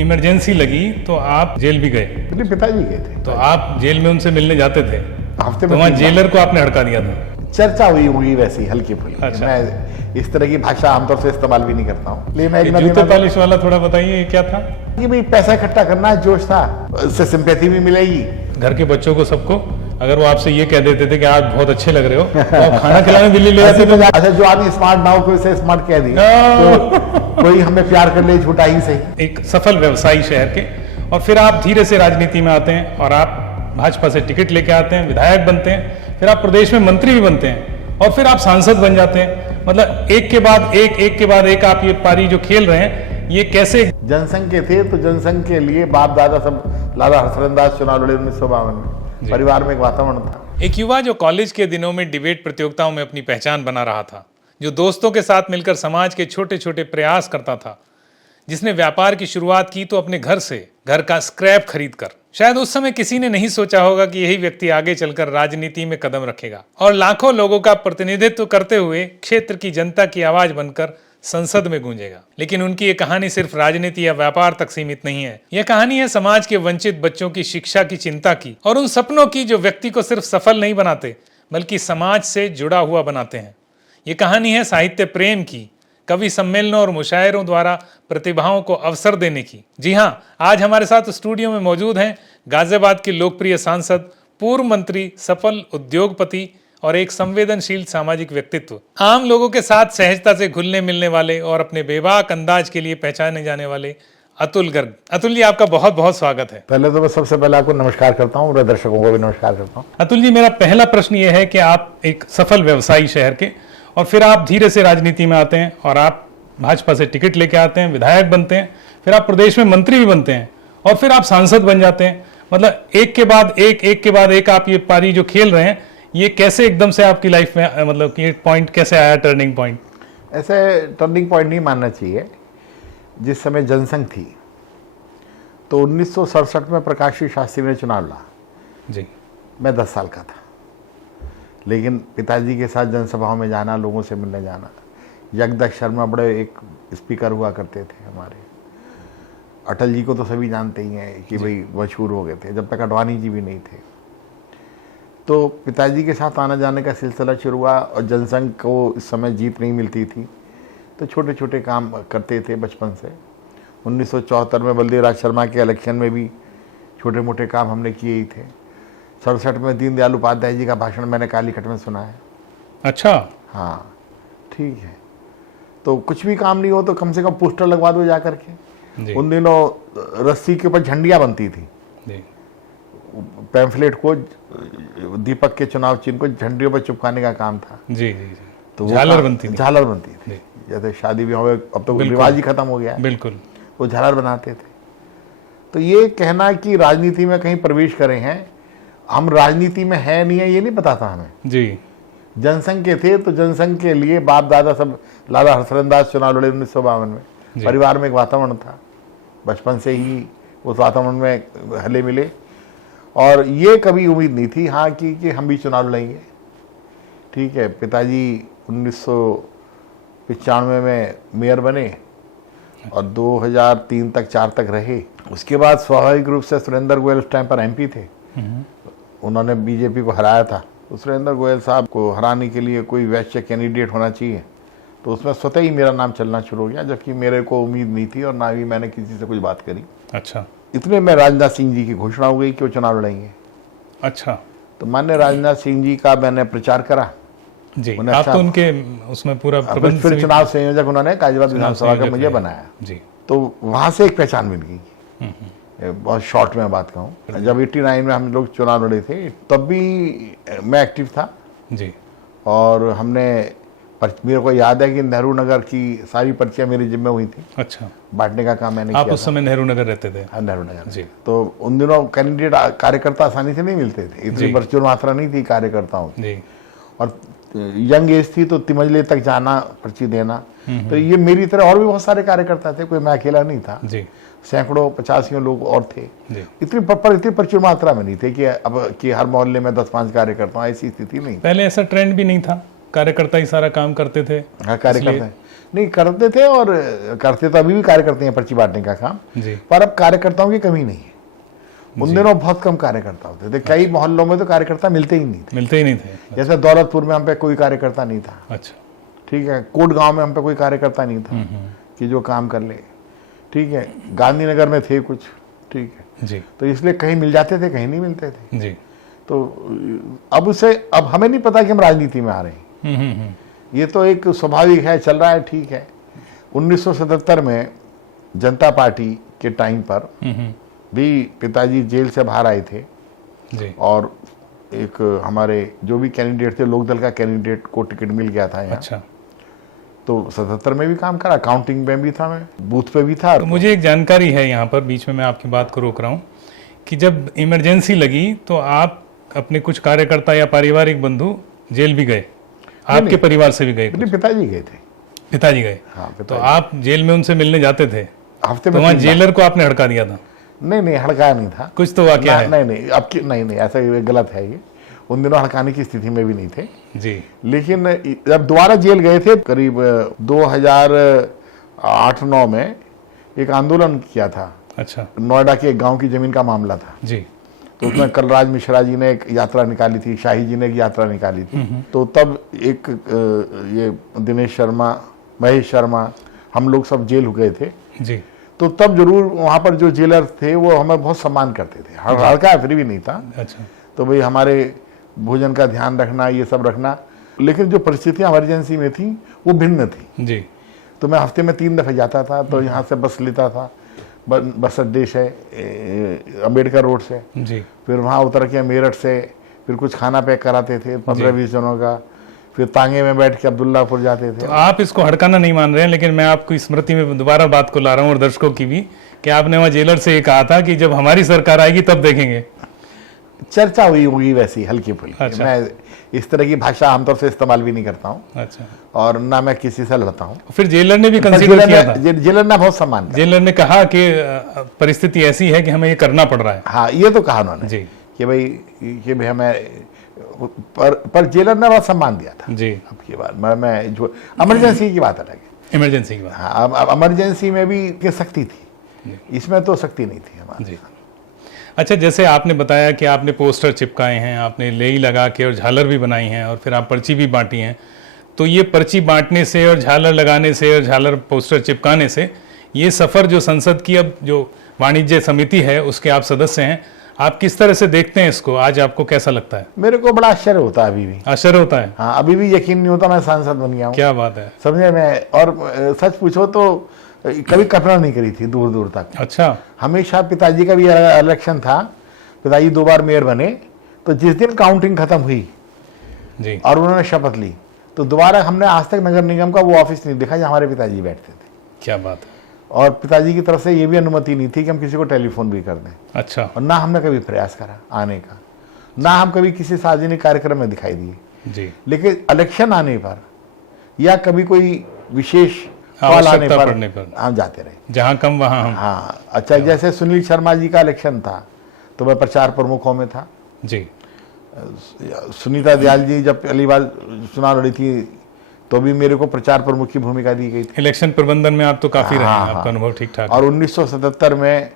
Emergency लगी तो आप जेल भी गए? मेरे पिताजी गए थे। तो आप जेल में उनसे मिलने जाते थे? हफ्ते तो में वहाँ जेलर को आपने हड़का दिया था? चर्चा हुई होगी वैसी हल्की फुल्की। अच्छा। मैं इस तरह की भाषा आमतौर से इस्तेमाल भी नहीं करता हूँ। लेकिन मैं एक ये जूते पॉलिश वाला थोड़ा बताइए, ये क्या था? कि भाई पैसा इकट्ठा करना जोश था, उससे सिंपैथी भी मिलेगी। घर के बच्चों को सबको अगर वो आपसे ये कह देते थे कि आज बहुत अच्छे लग रहे हो तो आप खाना खिलाने दिल्ली ले जाते थे? अच्छा, जो आदमी स्मार्ट ना हो कोई से स्मार्ट कह दिया तो कोई हमें प्यार कर ले, झूठा ही सही। एक सफल व्यवसायी शहर के, और फिर आप धीरे से राजनीति में आते हैं और आप भाजपा से टिकट लेके आते हैं, विधायक बनते हैं, फिर आप प्रदेश में मंत्री भी बनते हैं और फिर आप सांसद बन जाते हैं। मतलब एक के बाद एक आप ये पारी जो खेल रहे हैं, ये कैसे? जनसंघ के थे तो जनसंघ के लिए बाप दादा सब लाला हरसरंदास चुनाव लड़े 1952 में। परिवार में एक वातावरण था। एक युवा जो कॉलेज के दिनों में डिबेट प्रतियोगिताओं में अपनी पहचान बना रहा था, जो दोस्तों के साथ मिलकर समाज के छोटे छोटे प्रयास करता था, जिसने व्यापार की शुरुआत की तो अपने घर से, घर का स्क्रैप खरीद कर। शायद उस समय किसी ने नहीं सोचा होगा कि यही व्यक्ति आगे चलकर राजनीति में कदम रखेगा और लाखों लोगों का प्रतिनिधित्व करते हुए क्षेत्र की जनता की आवाज बनकर संसद में गूंजेगा। लेकिन उनकी ये कहानी सिर्फ राजनीति या व्यापार तक सीमित नहीं है। यह कहानी है समाज के वंचित बच्चों की शिक्षा की चिंता की और उन सपनों की जो व्यक्ति को सिर्फ सफल नहीं बनाते बल्कि समाज से जुड़ा हुआ बनाते हैं। ये कहानी है साहित्य प्रेम की, कवि सम्मेलनों और मुशायरों द्वारा प्रतिभाओं को अवसर देने की। जी हाँ, आज हमारे साथ स्टूडियो में मौजूद हैं गाजियाबाद के लोकप्रिय सांसद, पूर्व मंत्री, सफल उद्योगपति और एक संवेदनशील सामाजिक व्यक्तित्व, आम लोगों के साथ सहजता से घुलने मिलने वाले और अपने बेबाक अंदाज के लिए पहचाने जाने वाले अतुल गर्ग। अतुल जी, आपका बहुत बहुत स्वागत है। पहले तो मैं सबसे पहले आपको नमस्कार करता हूँ और दर्शकों को भी नमस्कार करता हूँ। अतुल जी, मेरा पहला प्रश्न ये है कि आप एक सफल व्यवसायी शहर के, और फिर आप धीरे से राजनीति में आते हैं और आप भाजपा से टिकट लेके आते हैं, विधायक बनते हैं, फिर आप प्रदेश में मंत्री भी बनते हैं और फिर आप सांसद बन जाते हैं। मतलब एक के बाद एक आप ये पारी जो खेल रहे हैं, ये कैसे एकदम से आपकी लाइफ में, मतलब कि पॉइंट कैसे आया, टर्निंग पॉइंट? ऐसे टर्निंग पॉइंट नहीं मानना चाहिए। जिस समय जनसंघ थी तो 1967 में प्रकाश सिंह शास्त्री ने चुनाव लड़ा जी। मैं 10 साल का था, लेकिन पिताजी के साथ जनसभाओं में जाना, लोगों से मिलने जाना। जगदक्ष शर्मा बड़े एक स्पीकर हुआ करते थे हमारे। अटल जी को तो सभी जानते ही हैं कि भाई मशहूर हो गए थे, जब तक अडवाणी जी भी नहीं थे। तो पिताजी के साथ आना जाने का सिलसिला शुरू हुआ और जनसंघ को इस समय जीत नहीं मिलती थी तो छोटे छोटे काम करते थे बचपन से। 1974 में बलदेव राज शर्मा के इलेक्शन में भी छोटे मोटे काम हमने किए ही थे। 67 में दीनदयाल उपाध्याय जी का भाषण मैंने कालीकट में सुना है। अच्छा। हाँ, ठीक है। तो कुछ भी काम नहीं हो तो कम से कम पोस्टर लगवा दो जा करके। उन दिनों रस्सी के ऊपर झंडियाँ बनती थी, पैम्फलेट को, दीपक के चुनाव चिन्ह को झंडियों पर चिपकाने का काम था। जी जी जी। तो झालर बनती थी। जैसे शादी ब्याह में अब तो रिवाज ही खत्म हो गया है। बिल्कुल। वो झालर बनाते थे। तो ये कहना कि राजनीति में कहीं प्रवेश करें हैं, हम राजनीति में है नहीं है ये नहीं पता था हमें जी। जनसंघ के थे तो जनसंघ के लिए बाप दादा सब लाला हरसरंदास चुनाव लड़े 1952 में। परिवार में एक वातावरण था, बचपन से ही उस वातावरण में हले मिले और ये कभी उम्मीद नहीं थी हाँ कि हम भी चुनाव लड़ेंगे। ठीक है, पिताजी 1995 में मेयर बने और 2003 तक 4 तक रहे। उसके बाद स्वाभाविक रूप से सुरेंद्र गोयल उस टाइम पर एमपी थे, उन्होंने बीजेपी को हराया था। तो सुरेंद्र गोयल साहब को हराने के लिए कोई वैश्य कैंडिडेट होना चाहिए, तो उसमें स्वतः ही मेरा नाम चलना शुरू हो गया, जबकि मेरे को उम्मीद नहीं थी और ना ही मैंने किसी से कुछ बात करी। अच्छा। इतने में राजनाथ सिंह जी की घोषणा हो गई कि वो चुनाव लड़ेंगे। अच्छा। तो माननीय राजनाथ सिंह जी का मैंने प्रचार करा जी। आप तो उनके उसमें पूरा प्रबंध, फिर चुनाव संयोजक उन्होंने गाजियाबाद विधानसभा का मुझे बनाया जी। तो वहां से एक पहचान मिल गई। बहुत शॉर्ट में बात कहूँ, जब 89 में हम लोग चुनाव लड़े थे तब भी मैं एक्टिव था जी। और हमने मेरे को याद है कि नेहरू नगर की सारी पर्चियां मेरी जिम्मे हुई थी। अच्छा। बांटने का काम मैंने किया। आप उस समय नेहरू नगर रहते थे? हाँ, नेहरू नगर जी। तो उन दिनों कैंडिडेट कार्यकर्ता आसानी से नहीं मिलते थे, इतनी प्रचुर मात्रा नहीं थी कार्यकर्ताओं जी। और यंग एज थी तो तिमंजले तक जाना, पर्ची देना। तो ये मेरी तरह और भी बहुत सारे कार्यकर्ता थे, कोई मैं अकेला नहीं था जी। सैकड़ों 85 लोग और थे। इतनी प्रचुर मात्रा में नहीं थे कि अब कि हर मोहल्ले में 10-5 कार्यकर्ता, ऐसी स्थिति नहीं। पहले ऐसा ट्रेंड भी नहीं था, कार्यकर्ता ही सारा काम करते थे। हाँ, कार्यकर्ता नहीं करते थे, और करते तो अभी भी कार्यकर्ते हैं पर्ची बांटने का काम, जी पर अब कार्यकर्ताओं की कमी नहीं है। उन दिनों बहुत कम कार्यकर्ता होते थे, कई मोहल्लों में तो कार्यकर्ता मिलते ही नहीं थे। मिलते ही नहीं थे। जैसे दौलतपुर में हम पे कोई कार्यकर्ता नहीं था, अच्छा। ठीक है, कोट गांव में हम पे कोई कार्यकर्ता नहीं था कि जो काम कर ले, ठीक है, गांधीनगर में थे कुछ, ठीक है, जी तो इसलिए कहीं मिल जाते थे, कहीं नहीं मिलते थे। जी। तो अब हमें नहीं पता कि हम राजनीति में आ रहे हैं, ये तो एक स्वाभाविक है, चल रहा है, ठीक है। 1977 में जनता पार्टी के टाइम पर भी पिताजी जेल से बाहर आए थे, जी और एक हमारे जो भी कैंडिडेट थे, लोकदल का कैंडिडेट को टिकट मिल गया था यहाँ। अच्छा। तो 77 में भी काम करा, काउंटिंग में भी था, मैं बूथ पे भी था। तो मुझे एक जानकारी है यहाँ पर, बीच में मैं आपकी बात को रोक रहा हूँ, कि जब इमरजेंसी लगी तो आप अपने कुछ कार्यकर्ता या पारिवारिक बंधु जेल भी गए, आपके परिवार से भी गए? मेरे पिताजी गए थे। पिताजी गए? हाँ, तो आप जेल में उनसे मिलने जाते थे? हफ्ते तो में वहाँ 3 जेलर को आपने हड़का दिया था? नहीं, हड़काया नहीं था। कुछ तो वाकया है। नहीं, अब की नहीं, ऐसा गलत है ये। उन दिनों हड़काने की स्थिति में भी नहीं थे जी। लेकिन जब दोबारा जेल गए थे, करीब 2008-9 में एक आंदोलन किया था। अच्छा। नोएडा के एक गांव की जमीन का मामला था जी। तो उसमें कलराज मिश्रा जी ने एक यात्रा निकाली थी, शाही जी ने एक यात्रा निकाली थी। तो तब एक ये दिनेश शर्मा, महेश शर्मा, हम लोग सब जेल हो गए थे। जी। तो तब जरूर वहाँ पर जो जेलर थे वो हमें बहुत सम्मान करते थे, हल्का फिर भी नहीं था। अच्छा। तो भाई हमारे भोजन का ध्यान रखना, ये सब रखना, लेकिन जो परिस्थितियाँ इमरजेंसी में थी वो भिन्न थी जी। तो मैं हफ्ते में 3 दफे जाता था। तो यहाँ से बस लेता था, बस अड्डे से, अम्बेडकर रोड से, जी। फिर वहाँ उतर के मेरठ से, फिर कुछ खाना पैक कराते थे 15-20 जनों का, फिर तांगे में बैठ के अब्दुल्लापुर जाते थे। तो आप इसको हड़काना नहीं मान रहे हैं, लेकिन मैं आपको स्मृति में दोबारा बात को ला रहा हूँ, और दर्शकों की भी, कि आपने वहाँ जेलर से ये कहा था कि जब हमारी सरकार आएगी तब देखेंगे। चर्चा हुई होगी वैसी हल्की फुल्की। अच्छा। मैं इस तरह की भाषा आमतौर से इस्तेमाल भी नहीं करता हूँ, अच्छा। और ना मैं किसी से लड़ता हूँ। फिर जेलर ने भी कंसीडर किया था? जेलर ने बहुत सम्मान किया। जेलर ने कहा कि परिस्थिति ऐसी है कि हमें ये करना पड़ रहा है। हाँ, ये तो कहा उन्होंने जी कि भाई हमें, पर जेलर ने बहुत सम्मान दिया था। जी। अब की बात मैं जो इमरजेंसी की बात अलग है। इमरजेंसी की बात। हाँ, अब इमरजेंसी में भी सख्ती थी, इसमें तो सख्ती नहीं थी हमारी। जी। अच्छा, जैसे आपने बताया कि आपने पोस्टर चिपकाए हैं, आपने लेई लगा के और झालर भी बनाई हैं, और फिर आप पर्ची भी बांटी हैं, तो ये पर्ची बांटने से और झालर लगाने से और झालर पोस्टर चिपकाने से ये सफ़र जो संसद की अब जो वाणिज्य समिति है उसके आप सदस्य हैं, आप किस तरह से देखते हैं इसको? आज आपको कैसा लगता है? मेरे को बड़ा आश्चर्य होता है, अभी भी आश्चर्य होता है। हाँ, अभी भी यकीन नहीं होता मैं सांसद बन गया हूँ। क्या बात है। समझे मैं, और सच पूछो तो कभी कल्पना नहीं करी थी दूर दूर तक। अच्छा। हमेशा पिताजी का भी इलेक्शन था, पिताजी 2 बार मेयर बने, तो जिस दिन काउंटिंग खत्म हुई जी और उन्होंने शपथ ली, तो दोबारा हमने आज तक नगर निगम का वो ऑफिस नहीं देखा जहाँ हमारे पिताजी बैठते थे। क्या बात है। और पिताजी की तरफ से ये भी अनुमति नहीं थी कि हम किसी को टेलीफोन भी कर दें। अच्छा। और ना हमने कभी प्रयास करा आने का, ना हम कभी किसी सार्वजनिक कार्यक्रम में दिखाई दिए। जी। लेकिन इलेक्शन आने पर या कभी कोई विशेष कॉल आने आवश्यकता पड़ने पर हम जाते रहे, जहाँ कम वहाँ हम। हाँ। अच्छा, जैसे सुनील शर्मा जी का इलेक्शन था तो मैं प्रचार प्रमुखों में था। जी। सुनीता दयाल जी जब पहली बार चुनाव लड़ी थी तो भी मेरे को प्रचार प्रमुख की भूमिका दी गई थी। इलेक्शन प्रबंधन में आप तो काफी रहे हैं, हाँ, आपका अनुभव ठीक ठाक। और 1977 में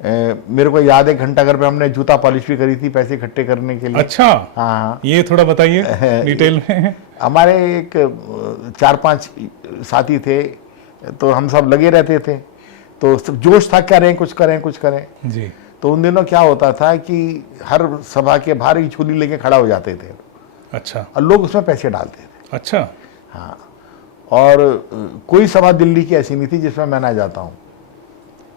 मेरे को याद है घंटाघर पे हमने जूता पॉलिश भी करी थी पैसे इकट्ठे करने के लिए। अच्छा। हाँ, ये थोड़ा बताइए डिटेल में। हमारे एक 4-5 साथी थे, तो हम सब लगे रहते थे, तो जोश था करें कुछ करें कुछ करें। जी। तो उन दिनों क्या होता था कि हर सभा के बाहर एक झोली लेके खड़ा हो जाते थे। अच्छा। और लोग उसमें पैसे डालते थे। अच्छा। हाँ, और कोई सभा दिल्ली की ऐसी नहीं थी जिसमें मैं ना जाता हूँ।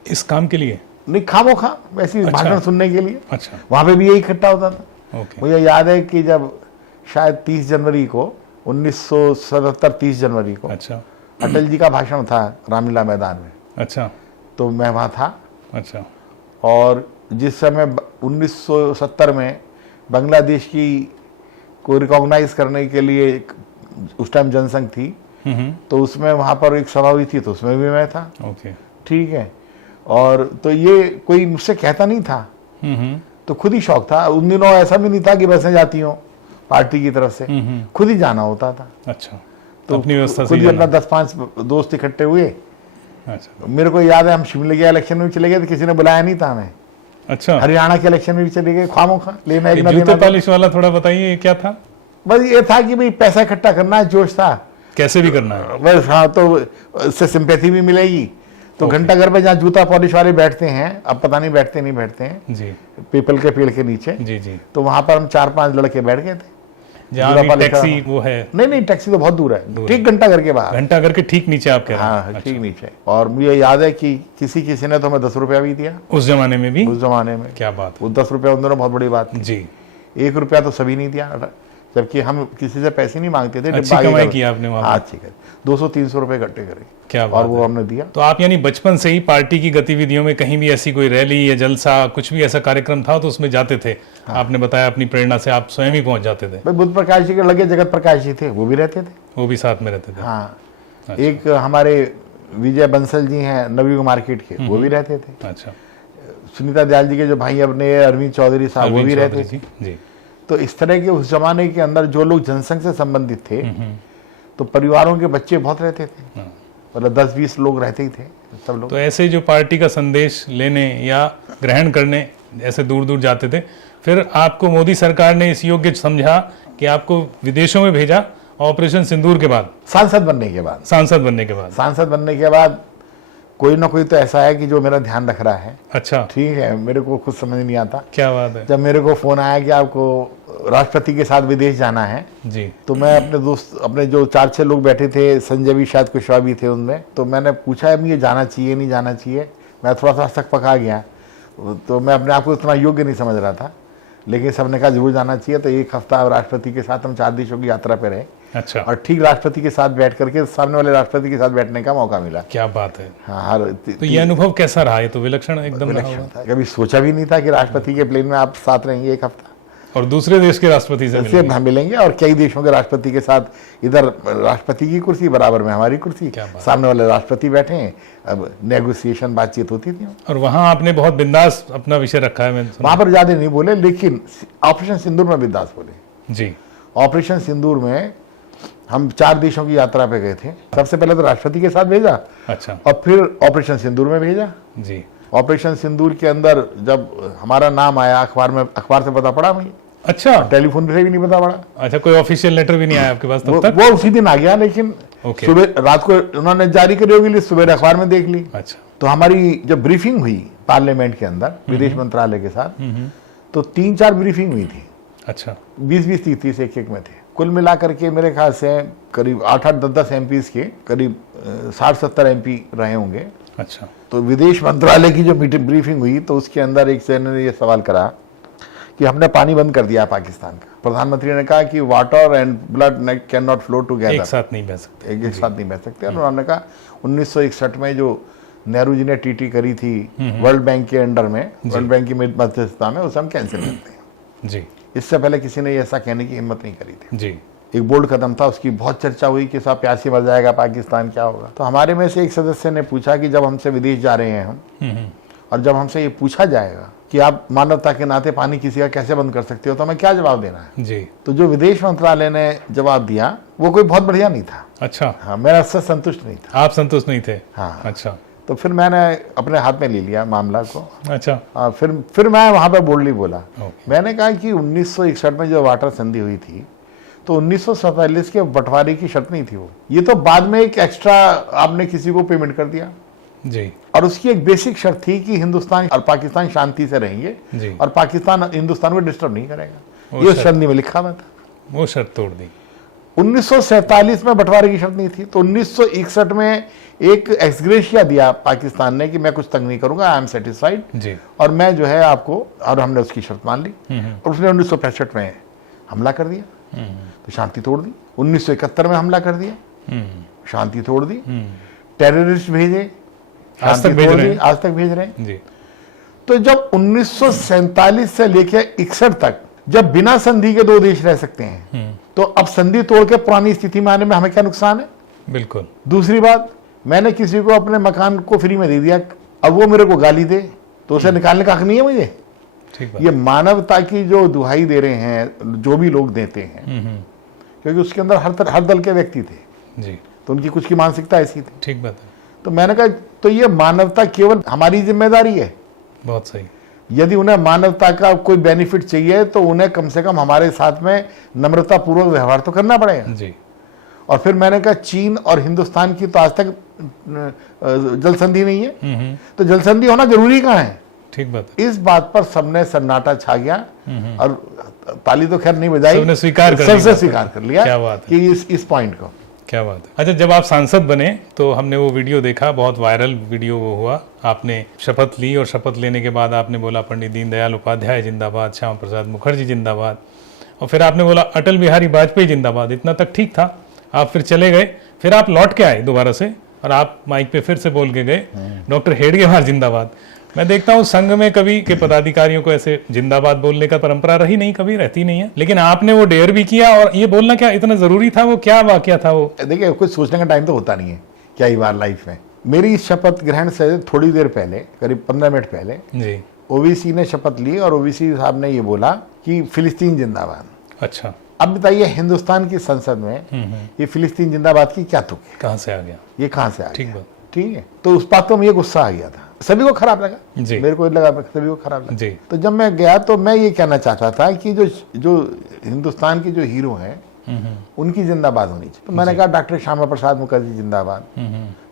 इस काम के लिए? नहीं, खामोखा वैसे अच्छा। भाषण सुनने के लिए। अच्छा। वहां पे भी यही इकट्ठा होता था। ओके। मुझे याद है कि जब शायद 30 जनवरी को 1977 30 जनवरी को अच्छा। अटल जी का भाषण था रामलीला मैदान में। अच्छा। तो मैं वहाँ था। अच्छा। और जिस समय 1970 में बांग्लादेश की को रिकॉग्नाइज करने के लिए उस टाइम जनसंघ थी, तो उसमें वहाँ पर एक सभा हुई थी, तो उसमें भी मैं था। ओके। ठीक है। और तो ये कोई मुझसे कहता नहीं था, तो खुद ही शौक था। उन दिनों ऐसा भी नहीं था कि बसें जाती हों पार्टी की तरफ से, खुद ही जाना होता था। अच्छा। तो अपनी व्यवस्था से खुद ही जाना। अपना 10-5 दोस्त इकट्ठे हुए। अच्छा मेरे को याद है हम शिमले के इलेक्शन में भी चले गए तो किसी ने बुलाया नहीं था हमें। अच्छा, हरियाणा के इलेक्शन में भी चले गए, खामोखा लेना ये एक ना जूते देना। पॉलिश वाला थोड़ा बताइए, ये क्या था, बस ये था कि भाई पैसा इकट्ठा करना है, जोश था कैसे भी करना है। बस। हाँ, तो इससे सिंपैथी भी मिलेगी। तो घंटा घर पे जहाँ जूता पॉलिश वाले बैठते हैं, अब पता नहीं बैठते नहीं बैठते हैं, जी पीपल के पेड़ के नीचे, जी जी, तो वहां पर हम 4-5 लड़के बैठ गए थे। जहाँ जूता भी पॉलिश टैक्सी का- वो है, नहीं, टैक्सी तो बहुत दूर है, ठीक घंटा घर के बाहर। घंटा घर के ठीक नीचे आप कह रहे हैं। हाँ, ठीक नीचे। और मुझे याद है कि किसी ने तो हमें 10 रुपया भी दिया उस जमाने में भी, उस जमाने में। क्या बात वो 10 रुपया उन दोनों बहुत बड़ी बात थी। जी, 1 रुपया तो सभी नहीं दिया, जबकि हम किसी से पैसे नहीं मांगते थे। अच्छी डिब्बा आगे कमाई कर- की आपने वहाँ हाँ, ठीक है, 200-300 रुपए इकट्ठे करे क्या और बात वो है। हमने दिया। तो आप यानी बचपन से ही पार्टी की गतिविधियों में कहीं भी ऐसी कोई रैली या जलसा कुछ भी ऐसा कार्यक्रम था तो उसमें जाते थे। आपने बताया अपनी प्रेरणा से आप स्वयं ही पहुंच जाते थे। भाई बुद्ध प्रकाश जी के लगे जगत प्रकाश जी थे, वो भी रहते थे। वो भी साथ में रहते थे। हाँ, अच्छा। एक हमारे विजय बंसल जी हैं नवयुग मार्केट के, वो भी रहते थे। अच्छा, सुनीता दयाल जी के जो भाई अपने अरविंद चौधरी साहब, वो भी अरविंद रहते चौधरी थे। जी जी, तो इस तरह के उस जमाने के अंदर जो लोग जनसंघ से संबंधित थे, तो परिवारों के बच्चे बहुत रहते थे, हाँ। मतलब 10-20 लोग रहते ही थे सब लोग। तो ऐसे जो पार्टी का संदेश लेने या ग्रहण करने ऐसे दूर दूर जाते थे, फिर आपको मोदी सरकार ने इस योग्य समझा कि आपको विदेशों में भेजा ऑपरेशन सिंदूर के बाद, सांसद बनने के बाद, सांसद बनने के बाद। सांसद बनने के बाद कोई ना कोई तो ऐसा है कि जो मेरा ध्यान रख रहा है। अच्छा, ठीक है, मेरे को कुछ समझ नहीं आता। क्या बात है जब मेरे को फोन आया कि आपको राष्ट्रपति के साथ विदेश जाना है, जी, तो मैं अपने दोस्त, अपने जो 4-6 लोग बैठे थे, संजय भी शायद कुशवाहा भी थे उनमें, तो मैंने पूछा मुझे जाना चाहिए नहीं जाना चाहिए। मैं थोड़ा सा सक पका गया, तो मैं अपने आप को इतना योग्य नहीं समझ रहा था, लेकिन सबने कहा जरूर जाना चाहिए। तो 1 हफ्ता राष्ट्रपति के साथ हम 4 देशों की यात्रा पे रहे, अच्छा, और ठीक राष्ट्रपति के साथ बैठ करके सामने वाले राष्ट्रपति के साथ बैठने का मौका मिला। क्या बात है। हाँ, हर तो ये अनुभव कैसा रहा? ये तो विलक्षण एकदम रहा विलक्षण होगा। था। कभी सोचा भी नहीं था कि राष्ट्रपति के प्लेन में आप साथ रहेंगे 1 हफ्ता, और दूसरे देश के राष्ट्रपति से से मिलेंगे। हम मिलेंगे, और कई देशों के राष्ट्रपति के साथ। इधर राष्ट्रपति की कुर्सी, बराबर में हमारी कुर्सी, क्या बात। सामने वाले राष्ट्रपति बैठे हैं, अब नेगोशिएशन बातचीत होती थी। और वहां आपने बहुत बिंदास अपना विषय रखा है, मैंने सुना। वहां पर ज्यादा नहीं बोले, लेकिन ऑपरेशन सिंदूर में बिंदास बोले। जी, ऑपरेशन सिंदूर में हम 4 देशों की यात्रा पे गए थे। सबसे पहले तो राष्ट्रपति के साथ भेजा, अच्छा, और फिर ऑपरेशन सिंदूर में भेजा। जी, ऑपरेशन सिंदूर के अंदर जब हमारा नाम आया अखबार में, अखबार से पता पड़ा मुझे, अच्छा, टेलीफोन से भी नहीं पता पड़ा। अच्छा, कोई ऑफिशियल लेटर भी नहीं आया आपके पास तब तक? वो उसी दिन आ गया, लेकिन ओके। सुबह रात को उन्होंने जारी करी होगी लिस्ट, सुबह अखबार में देख ली। अच्छा, तो हमारी जब ब्रीफिंग हुई पार्लियामेंट के अंदर विदेश मंत्रालय के साथ, तो 3-4 ब्रीफिंग हुई थी, अच्छा, 20-20, 30-30 एक में थे। कुल मिलाकर के मेरे ख्याल से करीब 8-8, 10-10 एमपीज के करीब 60-70 एमपी रहे होंगे। अच्छा, तो विदेश मंत्रालय की जो मीटिंग ब्रीफिंग हुई, तो उसके अंदर एक सेनेटर ने ये सवाल करा कि हमने पानी बंद कर दिया पाकिस्तान का। प्रधानमंत्री ने कहा कि water and blood can not flow together, एक साथ नहीं बह सकते। एक साथ नहीं बह सकते। और उन्होंने कहा 1961 में जो नेहरू जी ने टीटी करी थी वर्ल्ड बैंक के अंडर में, वर्ल्ड बैंक की मध्यस्थता में, उसे हम कैंसिल करते हैं। जी, इससे पहले किसी ने ऐसा कहने की हिम्मत नहीं करी थी। जी, एक बोल्ड कदम था, उसकी बहुत चर्चा हुई कि साहब प्यासी मर जाएगा पाकिस्तान, क्या होगा। तो हमारे में से एक सदस्य ने पूछा कि जब हमसे विदेश जा रहे हैं हम, और जब हमसे ये पूछा जाएगा कि आप मानवता के नाते पानी किसी का कैसे बंद कर सकते हो, तो हमें क्या जवाब देना है। जी, तो जो विदेश मंत्रालय ने जवाब दिया वो कोई बहुत बढ़िया नहीं था। अच्छा, हाँ, मैं उससे संतुष्ट नहीं था। आप संतुष्ट नहीं थे? हाँ, अच्छा, तो फिर मैंने अपने हाथ में ले लिया मामला को। अच्छा, फिर मैं वहां पर बोल्डली बोला। ओके। मैंने कहा कि 1961 में जो वाटर संधि हुई थी, तो 1947 के बंटवारे की शर्त नहीं थी वो, ये तो बाद में एक एक्स्ट्रा आपने किसी को पेमेंट कर दिया, जी, और उसकी एक बेसिक शर्त थी कि हिंदुस्तान और पाकिस्तान शांति से रहेंगे, जी, और पाकिस्तान हिंदुस्तान को डिस्टर्ब नहीं करेगा। वो ये शर्त- संधि में लिखा हुआ था। वो शर्त तोड़ दी। 1947 में बंटवारे की शर्त नहीं थी, तो 1961 में एक एक्सग्रेशिया दिया पाकिस्तान ने कि मैं कुछ तंग नहीं करूंगा, आई एम सेटिस्फाइड, जी, और मैं जो है आपको, और हमने उसकी शर्त मान ली, और उसने 1965 में हमला कर दिया, तो शांति तोड़ दी। 1971 में हमला कर दिया, शांति तोड़ दी। टेररिस्ट भेजे, आज तक शांति भेज तोड़ रहे दी, हैं। आज तक भेज रहे हैं। जी, तो जब 1947 से लेकर 61 तक जब बिना संधि के 2 देश रह सकते हैं, तो अब संधि तोड़ के पुरानी स्थिति में आने में हमें क्या नुकसान है? बिल्कुल, दूसरी बात, मैंने किसी को अपने मकान को फ्री में दे दिया, अब वो मेरे को गाली दे, तो उसे निकालने का हक नहीं है मुझे। ठीक बात। ये मानवता की जो दुहाई दे रहे हैं जो भी लोग देते हैं, क्योंकि उसके अंदर हर दल के व्यक्ति थे। जी, तो उनकी कुछ की मानसिकता ऐसी थी। ठीक बात है, तो मैंने कहा तो ये मानवता केवल हमारी जिम्मेदारी है। बहुत सही। यदि उन्हें मानवता का कोई बेनिफिट चाहिए तो उन्हें कम से कम हमारे साथ में नम्रतापूर्वक व्यवहार तो करना पड़ेगा। जी, और फिर मैंने कहा चीन और हिंदुस्तान की तो आज तक जल संधि नहीं है, तो जल संधि होना जरूरी कहाँ है? ठीक बात है। इस बात पर सबने सन्नाटा छा गया और ताली तो खैर नहीं बजाई, सबने स्वीकार कर सबसे लिया। स्वीकार कर लिया। क्या बात है। कि इस पॉइंट को। क्या बात है। अच्छा, जब आप सांसद बने तो हमने वो वीडियो देखा, बहुत वायरल वीडियो वो हुआ। आपने शपथ ली और शपथ लेने के बाद आपने बोला पंडित दीनदयाल उपाध्याय जिंदाबाद, श्यामा प्रसाद मुखर्जी जिंदाबाद, और फिर आपने बोला अटल बिहारी वाजपेयी जिंदाबाद। इतना तक ठीक था। आप फिर चले गए, फिर आप लौट के आए दोबारा से और आप माइक पे फिर से बोल के गए डॉक्टर हेडगेवार जिंदाबाद। मैं देखता हूँ संघ में कभी के पदाधिकारियों को ऐसे जिंदाबाद बोलने का परंपरा रही नहीं, कभी रहती नहीं है, लेकिन आपने वो डेयर भी किया। और ये बोलना क्या इतना जरूरी था? वो क्या वाकया था वो? देखिए, कुछ सोचने का टाइम तो होता नहीं है क्या ही बार लाइफ में। मेरी शपथ ग्रहण से थोड़ी देर पहले, करीब 15 मिनट पहले, जी, ओवीसी ने शपथ ली और ओवीसी साहब ने ये बोला कि फिलिस्तीन जिंदाबाद। अच्छा, अब बताइए, हिंदुस्तान की संसद में ये फिलिस्तीन जिंदाबाद की क्या तुक है? कहाँ से आ गया? ये कहाँ से आ ठीक गया? बात। ठीक है, तो उस बात पर मुझे गुस्सा आ गया था। सभी को खराब लगा, जी। मेरे को लगा सभी को खराब लगा। जी, तो जब मैं गया तो मैं ये कहना चाहता था कि जो हिंदुस्तान के जो हीरो हैं उनकी जिंदाबाद होनी चाहिए। तो मैंने कहा डॉक्टर श्यामा प्रसाद मुखर्जी जिंदाबाद।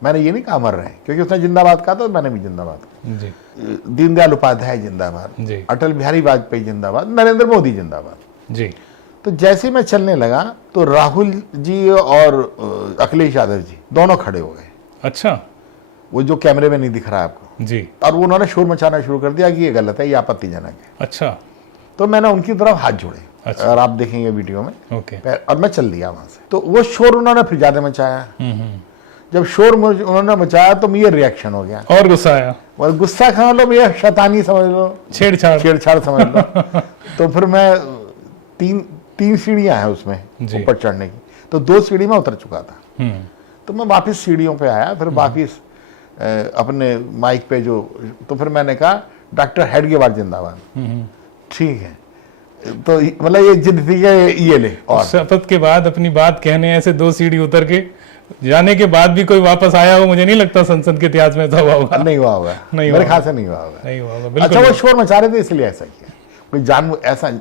मैंने ये नहीं कहा मर रहे हैं, क्योंकि उसने जिंदाबाद कहा तो मैंने भी जिंदाबाद कहा। जी, दीनदयाल उपाध्याय जिंदाबाद, जी, अटल बिहारी वाजपेयी जिंदाबाद, नरेंद्र मोदी जिंदाबाद। जी, तो जैसे मैं चलने लगा तो राहुल जी और अखिलेश यादव जी दोनों खड़े हो गए। अच्छा, वो जो कैमरे में नहीं दिख रहा है आपको, जी, और वो उन्होंने शोर मचाना शुरू कर दिया कि ये गलत है, ये आपत्तिजनक है। अच्छा, तो मैंने उनकी तरफ हाथ जोड़े। अच्छा। और आप देखेंगे वीडियो में, ओके, और मैं चल दिया वहां से। तो वो शोर उन्होंने फिर ज्यादा मचाया। जब शोर उन्होंने मचाया तो मुझे रिएक्शन हो गया, और गुस्सा आया, और गुस्सा खा लो, ये शैतानी समझ लो, छेड़छाड़ समझ लो। तो फिर मैं तीन सीढ़ियां हैं उसमें जी। ऊपर चढ़ने की, तो 2 सीढ़ी में उतर चुका था। तो मैं वापस सीढ़ियों पे आया, फिर वापस अपने माइक पे तो फिर मैंने कहा डॉक्टर हेडगेवार जिंदाबाद। ठीक है, तो मतलब ये जिद थी कि ये ले। और शपथ के बाद अपनी बात कहने ऐसे 2 सीढ़ी उतर के जाने के बाद भी कोई वापस आया हो, मुझे नहीं लगता संसद के इतिहास में ऐसा हुआ होगा। नहीं हुआ होगा, नहीं मेरे हुआ ख्याल से नहीं हुआ होगा। नहीं हुआ होगा, अच्छा, बिल्कुल। वो शोर मचा रहे थे इसलिए ऐसा किया, कोई जान ऐसा।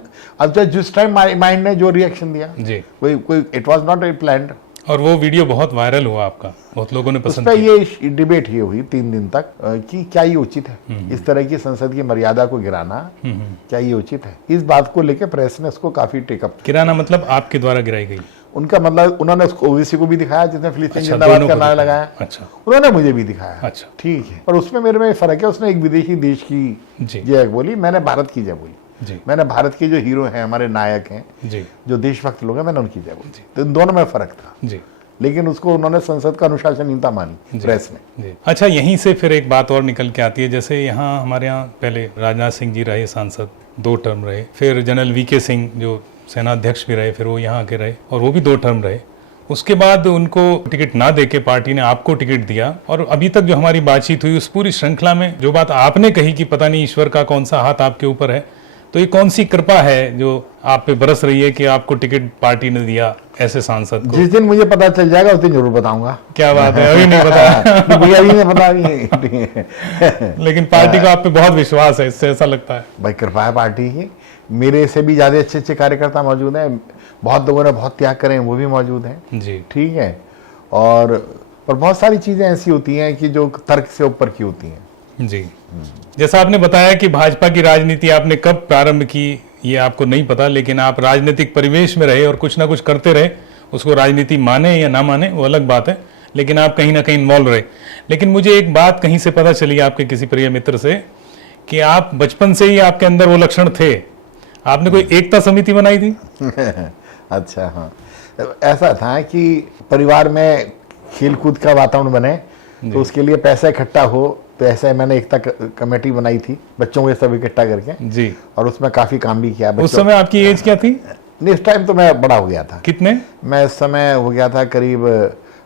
अब जो जिस टाइम माइंड ने जो रिएक्शन दिया, जी, कोई it was not a planned. और वो वीडियो बहुत वायरल हुआ आपका, बहुत लोगों ने उस पसंद पर किया। ये डिबेट ये हुई 3 दिन तक कि क्या ये उचित है, इस तरह की संसद की मर्यादा को गिराना, क्या ये उचित है? इस बात को लेकर प्रेस ने उसको काफी टेकअप। गिराना मतलब आपके द्वारा गिराई गई? उनका मतलब उन्होंने उसको ओवीसी को भी दिखाया जिसने फिलिस्तीन अच्छा, जिंदाबाद दोनों का को नारा दिखाया। लगाया, अच्छा, उन्होंने मुझे भी दिखाया। अच्छा, ठीक है, और उसमें मेरे में फर्क है, उसने एक विदेशी देश की जी, जय बोली, मैंने भारत की जय बोली। जी, मैंने भारत के जो हीरो हैं, हमारे नायक हैं, जी, जो देशभक्त लोग हैं, मैंने उनकी जय बोली। तो इन दोनों में फर्क था, जी, लेकिन उसको उन्होंने संसद का अनुशासनहीनता मानी प्रेस ने। जी। अच्छा, यहीं से फिर एक बात और निकल के आती है। जैसे यहाँ हमारे यहाँ पहले राजनाथ सिंह जी रहे सांसद, 2 टर्म रहे, फिर जनरल वीके सिंह जो सेनाध्यक्ष भी रहे, फिर वो यहाँ आके रहे और वो भी 2 टर्म रहे। उसके बाद उनको टिकट ना देके पार्टी ने आपको टिकट दिया। और अभी तक जो हमारी बातचीत हुई उस पूरी श्रृंखला में जो बात आपने कही कि पता नहीं ईश्वर का कौन सा हाथ आपके ऊपर है, तो ये कौन सी कृपा है जो आप पे बरस रही है कि आपको टिकट पार्टी ने दिया ऐसे सांसद को? जिस दिन मुझे पता चल जाएगा उस दिन जरूर बताऊंगा। क्या बात है, अभी नहीं पता? भैया जी ने पता नहीं। लेकिन पार्टी को आप पे बहुत विश्वास है, इससे ऐसा लगता है। भाई कृपा है पार्टी की, मेरे से भी ज्यादा अच्छे अच्छे कार्यकर्ता मौजूद हैं, बहुत लोगों ने बहुत त्याग करे हैं, वो भी मौजूद हैं। जी, ठीक है, और बहुत सारी चीजें ऐसी होती हैं कि जो तर्क से ऊपर की होती हैं। जी। जैसा आपने बताया कि भाजपा की राजनीति आपने कब प्रारंभ की ये आपको नहीं पता, लेकिन आप राजनीतिक परिवेश में रहे और कुछ ना कुछ करते रहे। उसको राजनीति माने या ना माने वो अलग बात है, लेकिन आप कहीं ना कहीं इन्वॉल्व रहे। लेकिन मुझे एक बात कहीं से पता चली आपके किसी प्रिय मित्र से कि आप बचपन से ही आपके अंदर वो लक्षण थे। आपने कोई एकता समिति बनाई थी? अच्छा, हाँ, ऐसा था कि परिवार में खेलकूद का वातावरण बने, तो उसके लिए पैसा इकट्ठा हो, तो ऐसे मैंने एकता कमेटी बनाई थी बच्चों को सब इकट्ठा करके जी, और उसमें काफी काम भी किया। उस समय आपकी एज क्या थी? नेक्स्ट टाइम तो मैं बड़ा हो गया था। कितने? मैं इस समय हो गया था करीब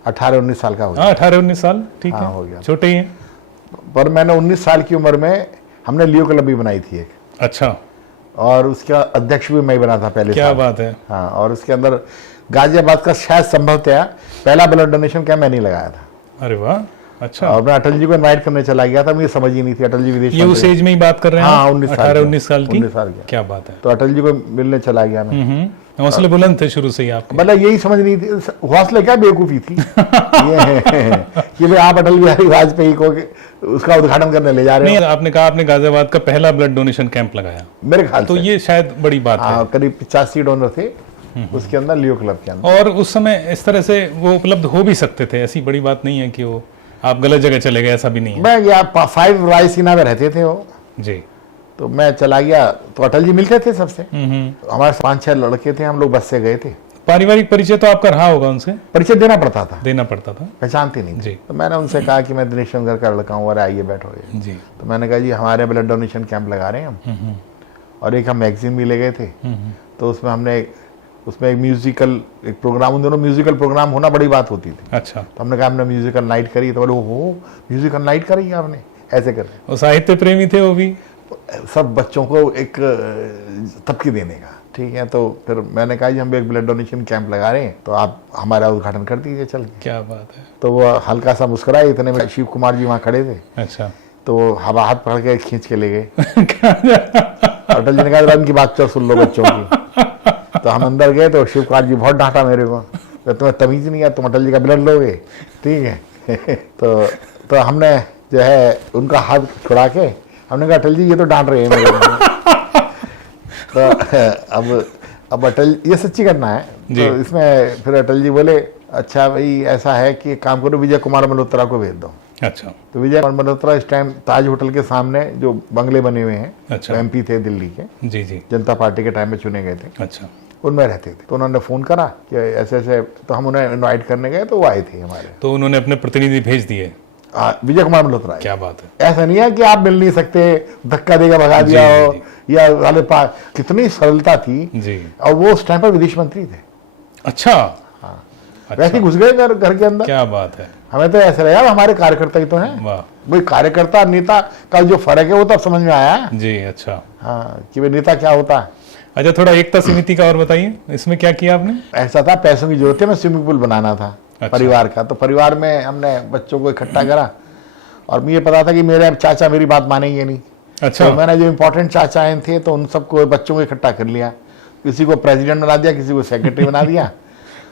18-19 साल का हो गया। 18-19 साल, ठीक हाँ, है, हो गया। छोटे ही हैं। पर मैंने 19 साल की उम्र में हमने लियो क्लब भी बनाई थी एक, अच्छा, और उसका अध्यक्ष भी मैं ही बना था पहले। क्या बात है। हाँ, और उसके अंदर गाजियाबाद का शायद संभवतः पहला ब्लड डोनेशन कैंप मैंने लगाया था। अरे वाह, अच्छा। और मैं अटल जी को इनवाइट करने चला गया था, मुझे समझ ही नहीं थी अटल जी विदेश ये उस एज में ही बात कर रहे हैं? हाँ, 19 साल 18-19 साल की। 19 साल की। क्या बात है। तो अटल जी को मिलने चला गया मैं। हौसले बुलंद थे शुरू से ही आपके। मतलब यही समझ नहीं थी, हौसले क्या बेवकूफी थी ये कि भाई आप अटल बिहारी वाजपेयी को उसका उद्घाटन करने ले जा रहे नहीं, आपने कहा आपने गाजियाबाद का पहला ब्लड डोनेशन कैंप लगाया, हो मेरे ख्याल तो से। ये शायद बड़ी बात है। करीब 85 डोनर थे उसके अंदर, लियो क्लब के अंदर। और उस समय इस तरह से वो उपलब्ध हो भी सकते थे, ऐसी बड़ी बात नहीं है कि वो आप गलत जगह चले गए, ऐसा भी नहीं है। मैं गया 5 रायसीना में रहते थे वो जी। तो मैं चला गया तो अटल जी मिलते थे सबसे। हमारे 5-6 लड़के थे, हम लोग बस से गए थे। पारिवारिक परिचय तो आपका रहा होगा उनसे? परिचय देना पड़ता था, देना पड़ता था। पहचानते नहीं थे। जी। तो मैंने उनसे कहा कि मैं दिनेश शंकर का लड़का हूँ, अरे आइए बैठोगे। जी। तो मैंने कहा जी हमारे ब्लड डोनेशन कैंप लगा रहे हैं हम, और एक हम मैगजीन भी ले गए थे। तो उसमें हमने उसमें एक म्यूजिकल एक प्रोग्राम, उन दोनों म्यूजिकल प्रोग्राम होना बड़ी बात होती थी। अच्छा। तो हमने कहा हमने म्यूजिकल नाइट करी। तो बोले ओहो म्यूजिकल नाइट करी आपने, ऐसे कर और साहित्य प्रेमी थे वो भी? सब बच्चों को एक तबकी देने का। ठीक है, तो फिर मैंने कहा जी हम एक ब्लड डोनेशन कैंप लगा रहे हैं, तो आप हमारा उद्घाटन कर दीजिए चल के। क्या बात है। तो वो हल्का सा मुस्कुराए, इतने में शिव कुमार जी वहाँ खड़े थे। अच्छा। तो हवा हाथ पकड़ के खींच के ले गए। अटल जी ने कहा उनकी बात चल सुन लो बच्चों की। तो हम अंदर गए तो शिव कुमार जी बहुत डांटा मेरे को, तो तुम्हें तमीज नहीं है, तुम अटल जी का ब्लड लोगे, ठीक है। तो हमने जो है उनका हाथ छुड़ा के हमने कहा अटल जी ये तो डांट रहे हैं मेरे को। तो अब अटल, ये सच्ची घटना है। तो इसमें फिर अटल जी बोले अच्छा भाई ऐसा है कि एक काम करो, विजय कुमार मल्होत्रा को भेज दो। अच्छा। तो विजय कुमार मल्होत्रा इस टाइम ताज होटल के सामने जो बंगले बने हुए हैं, अच्छा। MP थे दिल्ली के, जी जी। जनता पार्टी के टाइम में चुने गए थे, अच्छा। उनमें रहते थे। तो उन्होंने फोन करा कि ऐसे ऐसे, तो हम उन्हें इनवाइट करने गए, तो वो आए थे हमारे। तो उन्होंने अपने प्रतिनिधि भेज दिए? विजय कुमार मल्होत्रा। क्या बात है। ऐसा नहीं है कि आप मिल नहीं सकते, धक्का देकर भगा दिया हो, या वाले कितनी सरलता थी जी। और वो उस टाइम पर विदेश मंत्री थे। अच्छा। अच्छा। वैसे घुस गए घर के अंदर। क्या बात है। हमें तो ऐसा लगा हमारे कार्यकर्ता ही तो हैं। वाह। भाई कार्यकर्ता नेता का जो फर्क है वो तो अब समझ में आया जी। अच्छा। हाँ, कि भाई नेता क्या होता है। अच्छा, थोड़ा एकता समिति का और बताइए, इसमें क्या किया आपने? ऐसा था पैसों की जरूरत थी, मैं स्विमिंग पूल बनाना था। अच्छा। परिवार का, तो परिवार में हमने बच्चों को इकट्ठा करा, और मुझे पता था कि मेरे चाचा मेरी बात मानेंगे नहीं। अच्छा। तो मैंने जो इम्पोर्टेंट चाचा थे तो उन सबको बच्चों को इकट्ठा कर लिया, किसी को प्रेसिडेंट बना दिया, किसी को सेक्रेटरी बना दिया,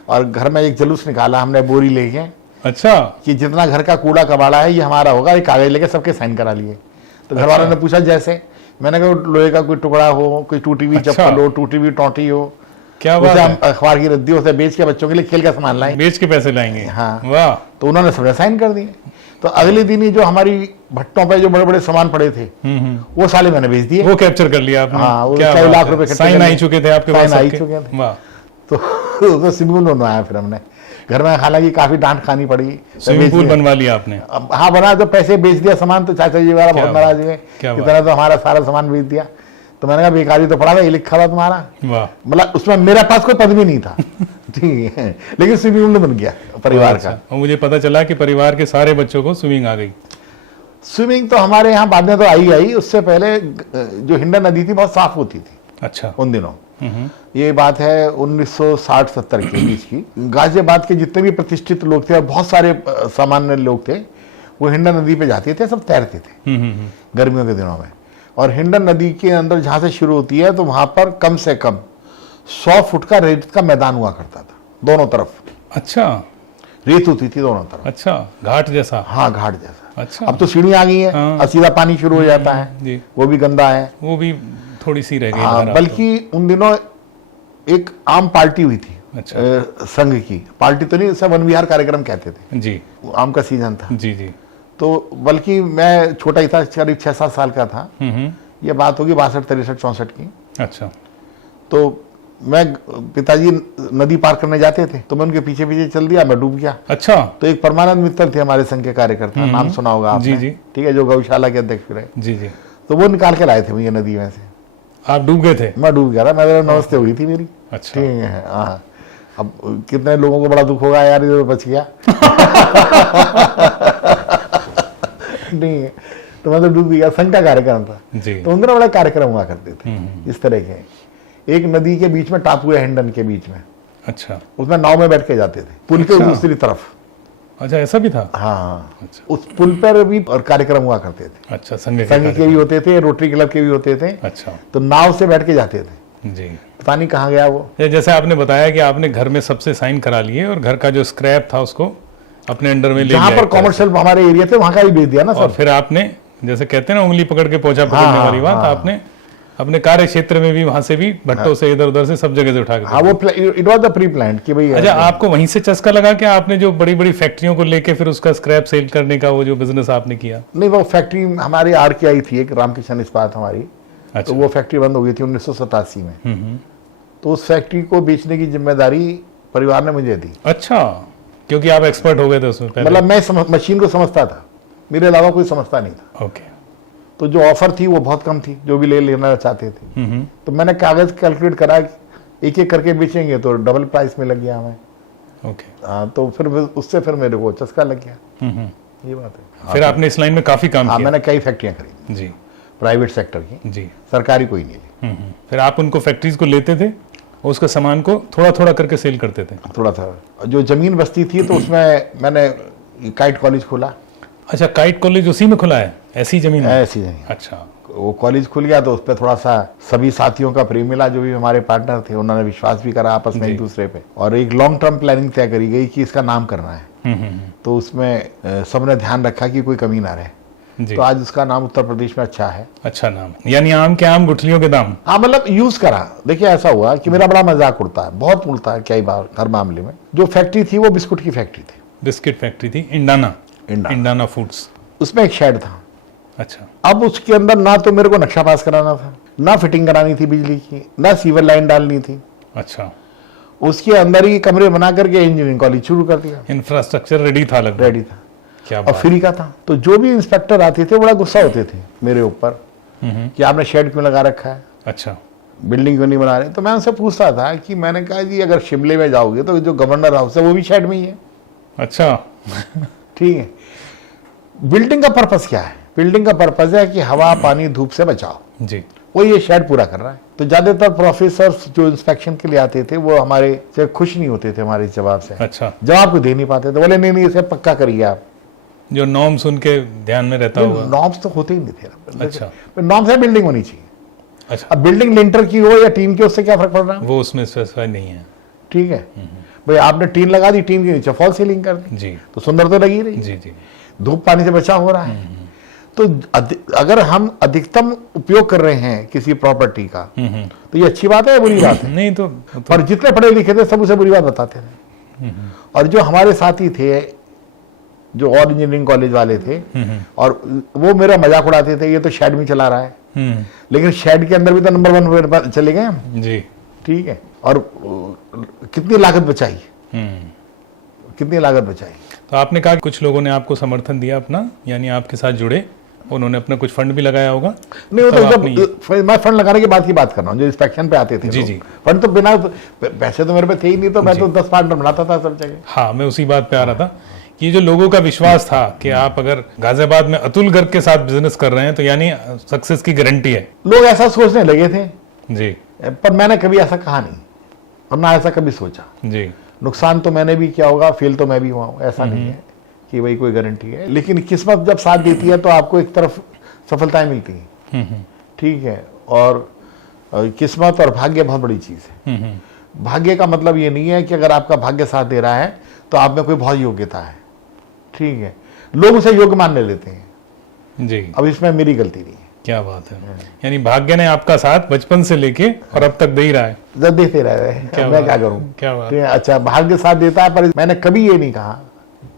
और घर में एक जुलूस निकाला हमने बोरी लेके। अच्छा। कि जितना घर का कूड़ा कबाड़ा है ये हमारा होगा, ये कागज लेके सबके साइन करा लिए। तो घर वालों ने पूछा जैसे, मैंने कहा लोहे का कोई टुकड़ा हो, कोई टूटी हुई चप्पल हो, टूटी हुई टोटी हो, क्या बात है। हम अखबार की रद्दी उसे बेच के बच्चों के लिए खेल का सामान लाए, बेच के पैसे लाएंगे। हाँ। वाह। तो उन्होंने सबने साइन कर दिए। तो अगले दिन ही जो हमारी भट्टों पे जो बड़े बड़े सामान पड़े थे वो साले मैंने बेच दिए। वो कैप्चर कर लिया आपने? हाँ, वो क्या कई बात लाख है। रुपए साइन आई चुके थे आपके पास? साइन आई चुके थे। वाह। तो स्विमिंग पूल बनवाया फिर हमने घर में, हालांकि काफी डांट खानी पड़ी। स्विमिंग पूल बनवा लिया आपने? हाँ बना, तो पैसे बेच दिया सामान, तो चाचा जी वाला बहुत नाराज हुए, इतना तो हमारा सारा सामान बेच दिया। तो मैंने कहा बेकारी तो पड़ा था, ये लिखा था तुम्हारा। वाह। मतलब उसमें मेरे पास कोई पद भी नहीं था, ठीक है, लेकिन स्विमिंग पूल बन गया परिवार का। और मुझे पता चला कि परिवार के सारे बच्चों को स्विमिंग आ गई। स्विमिंग तो हमारे यहाँ बाद में तो आई, उससे पहले जो हिंडन नदी थी बहुत साफ होती थी। अच्छा। उन दिनों ये बात है 1960-70 के बीच की। गाजियाबाद के जितने भी प्रतिष्ठित लोग थे और बहुत सारे सामान्य लोग थे, वो हिंडन नदी पे जाते थे, सब तैरते थे गर्मियों के दिनों में। और हिंडन नदी के अंदर जहां से शुरू होती है, तो वहां पर कम से कम 100 फुट का रेत का मैदान हुआ करता था दोनों तरफ। अच्छा। रेत होती थी दोनों तरफ। अच्छा, घाट जैसा? हाँ, घाट जैसा। अच्छा। अब तो सीढ़ी आ गई है। हाँ। और सीधा पानी शुरू हो जाता है जी। वो भी गंदा है, वो भी थोड़ी सी रह गई। हाँ, बल्कि उन दिनों एक आम पार्टी हुई थी। अच्छा। संघ की पार्टी तो नहीं, सब वन विहार कार्यक्रम कहते थे जी। आम का सीजन था। जी जी। तो बल्कि मैं छोटा ही था, करीब 6-7 साल का था। ये बात होगी 62, 63, 64 की। अच्छा। तो मैं, पिताजी नदी पार करने जाते थे तो मैं उनके पीछे पीछे चल दिया, मैं डूब गया। अच्छा। तो एक परमानंद मित्तल थे हमारे संघ के कार्यकर्ता, नाम सुना होगा आपने। जी जी। ठीक है, जो गौशाला के अध्यक्ष रहे। जी जी। तो वो निकाल के लाए थे मुझे नदी में से। आप डूब गए थे? मैं डूब गया था, मेरे नमस्ते हुई थी मेरी। अच्छा। ठीक है, हाँ। अब कितने लोगों को बड़ा दुख होगा यार, ये बच गया। नहीं, तो मैं तो डूब गया। संघ का कार्यक्रम था जी। तो उन दिनों बड़े कार्यक्रम हुआ करते थे इस तरह के। एक नदी के बीच में टापू है, हिंडन के बीच में। अच्छा उसमें नाव में बैठ के जाते थे पुल के अच्छा। दूसरी तरफ। अच्छा, ऐसा भी था। हाँ, अच्छा। उस पुल पर भी और कार्यक्रम हुआ करते थे। अच्छा, संघ संघ के भी होते थे, रोटरी क्लब के भी होते थे। अच्छा तो नाव से बैठ के जाते थे, जी। पता नहीं कहाँ गया वो। ये जैसे आपने बताया कि आपने घर में सबसे साइन करा लिए और घर का जो स्क्रैप था उसको अपने अंडर में ले जहाँ लिया पर एक तरह से। कॉमर्शियल हमारे एरिया थे वहां का ही भेज दिया ना और सब। फिर आपने जैसे कहते हैं ना उंगली पकड़ के पोछा पकड़ने हाँ, वाली बात, हाँ। आपने अपने कार्य क्षेत्र में भी वहां से भी भट्टों से इधर उधर से सब जगह से उठा के हाँ, वो it was the pre plan कि भाई अच्छा, आपको वहीं से चस्का लगा कि आपने जो बड़ी बड़ी फैक्ट्रियों को लेके फिर उसका स्क्रैप सेल करने का वो जो बिजनेस आपने किया? नहीं, वो फैक्ट्री हमारी आर की आई थी एक, रामकिशन इस्पात हमारी। अच्छा। तो वो फैक्ट्री बंद हो गई थी 1987 में। तो उस फैक्ट्री को बेचने की जिम्मेदारी परिवार ने मुझे दी। अच्छा, क्योंकि आप एक्सपर्ट हो गए थे उसमें पहले। मतलब मैं मशीन को समझता था, मेरे अलावा कोई समझता नहीं था। ओके। तो जो ऑफर थी वो बहुत कम थी, जो भी लेना चाहते थे। तो मैंने कागज कैलकुलेट करा, एक एक करके बेचेंगे तो डबल प्राइस में लग गया हमें। ओके। हाँ, तो फिर उससे फिर मेरे को चस्का लग गया। ये बात है। फिर आपने इस लाइन में काफी काम हाँ, किया। मैंने कई फैक्ट्रियां खरीदी, जी प्राइवेट सेक्टर की, जी। सरकारी कोई नहीं ली। फिर आप उनको फैक्ट्रीज को लेते थे और उसका सामान को थोड़ा थोड़ा करके सेल करते थे? थोड़ा था, जो जमीन बस्ती थी तो उसमें मैंने काइट कॉलेज खोला। अच्छा, काइट कॉलेज उसी में खुला है, ऐसी जमीन में? ऐसी नहीं, अच्छा। वो कॉलेज खुल गया तो उस पर थोड़ा सा सभी साथियों का प्रेम मिला, जो भी हमारे पार्टनर थे उन्होंने विश्वास भी करा आपस में एक दूसरे पे, और एक लॉन्ग टर्म प्लानिंग तय करी गई कि इसका नाम करना है। तो उसमें सबने ध्यान रखा कि कोई कमी ना रहे। जी। तो आज उसका नाम उत्तर प्रदेश में अच्छा है। अच्छा नाम, यानी आम के आम गुठलियों के दाम। हाँ, मतलब यूज करा। देखिए ऐसा हुआ कि मेरा बड़ा मजाक उड़ता है, बहुत उड़ता है कई बार हर मामले में। जो फैक्ट्री थी वो बिस्कुट की फैक्ट्री थी, बिस्किट फैक्ट्री थी, इंडाना फूड्स। उसमें एक शेड था। अच्छा। अब उसके अंदर ना तो मेरे को नक्शा पास कराना था, ना फिटिंग करानी थी बिजली की, ना सीवर लाइन डालनी थी। अच्छा, उसके अंदर ही कमरे बना करके इंजीनियरिंग कॉलेज शुरू कर दिया। इंफ्रास्ट्रक्चर रेडी था लगभग? रेडी था, क्या और बात। फ्री का था। तो जो भी इंस्पेक्टर आते थे बड़ा गुस्सा होते थे मेरे ऊपर कि आपने शेड क्यों लगा रखा है, अच्छा। बिल्डिंग क्यों नहीं बना रहे। तो मैं उनसे पूछता था कि मैंने कहा जी अगर शिमले में जाओगे तो जो गवर्नर हाउस है वो भी शेड में ही है। अच्छा। ठीक है, बिल्डिंग का पर्पस क्या है? बिल्डिंग का पर्पस है कि हवा पानी धूप से बचाओ। जी। वो ये शेड पूरा कर रहा है। तो ज्यादातर प्रोफेसर जो इंस्पेक्शन के लिए आते थे वो हमारे से खुश नहीं होते थे, हमारे इस जवाब से। अच्छा, जवाब को दे नहीं पाते थे, बोले नहीं इसे पक्का करिए आप। जो नॉर्म्स उनके ध्यान में रहता होगा। नॉर्म्स तो होते ही नहीं थे। अच्छा। नॉर्म्स है बिल्डिंग होनी चाहिए। अच्छा, अब बिल्डिंग लिंटर की हो या टीन की, उससे क्या फर्क पड़ रहा है? वो उसमें स्पेसिफाई नहीं है। ठीक है भाई, आपने टीन लगा दी, टीन के नीचे फॉल सीलिंग कर दी जी तो सुंदर तो लगी रही, जी जी। धूप पानी से बचाव हो रहा है। तो अगर हम अधिकतम उपयोग कर रहे हैं किसी प्रॉपर्टी का तो ये अच्छी बात है या बुरी बात है? नहीं तो और जितने पढ़े लिखे थे सब उसे बुरी बात बताते थे। और जो हमारे साथी थे जो और इंजीनियरिंग कॉलेज वाले थे, और वो मेरा मजाक उड़ाते थे, ये तो शेड में चला रहा है। लेकिन शेड के अंदर भी तो नंबर 1 चले गए हम। जी। ठीक है, और कितनी लागत बचाई, कितनी लागत बचाई। तो आपने कहा कि कुछ लोगों ने आपको समर्थन दिया अपना, यानी आपके साथ जुड़े, उन्होंने अपना कुछ फंड भी लगाया होगा? नहीं, वो तब तो आपने जब मैं फंड लगाने की बात की बात कर रहा हूँ, जो इंस्पेक्शन पे आते थे जी, लोग। जी। फंड तो बिना पैसे तो मेरे पे थे ही नहीं, तो मैं तो 10 पार्टनर बनाता था सब जगह। हाँ, मैं उसी बात पे आ रहा था कि ये जो लोगों का विश्वास था कि आप अगर गाजियाबाद में अतुल गर्ग के साथ बिजनेस कर रहे हैं तो यानी सक्सेस की गारंटी है। लोग ऐसा सोचने लगे थे, जी पर मैंने कभी ऐसा कहा नहीं और ना ऐसा कभी सोचा। जी। नुकसान तो मैंने भी किया होगा, फेल तो मैं भी हुआ हूँ, ऐसा नहीं है कि भाई कोई गारंटी है। लेकिन किस्मत जब साथ देती है तो आपको एक तरफ सफलताएं मिलती हैं। ठीक है, और किस्मत और भाग्य बहुत बड़ी चीज है। भाग्य का मतलब ये नहीं है कि अगर आपका भाग्य साथ दे रहा है तो आप में कोई बहुत योग्यता है। ठीक है, लोग उसे योग्य मानने लेते हैं। जी। अब इसमें मेरी गलती नहीं है। क्या बात है, यानी भाग्य ने आपका साथ बचपन से लेके और अब तक दे ही रहा है। जब देते रहे मैं क्या करूं। क्या बात। ठीक है, अच्छा भाग्य साथ देता है, पर मैंने कभी ये नहीं कहा,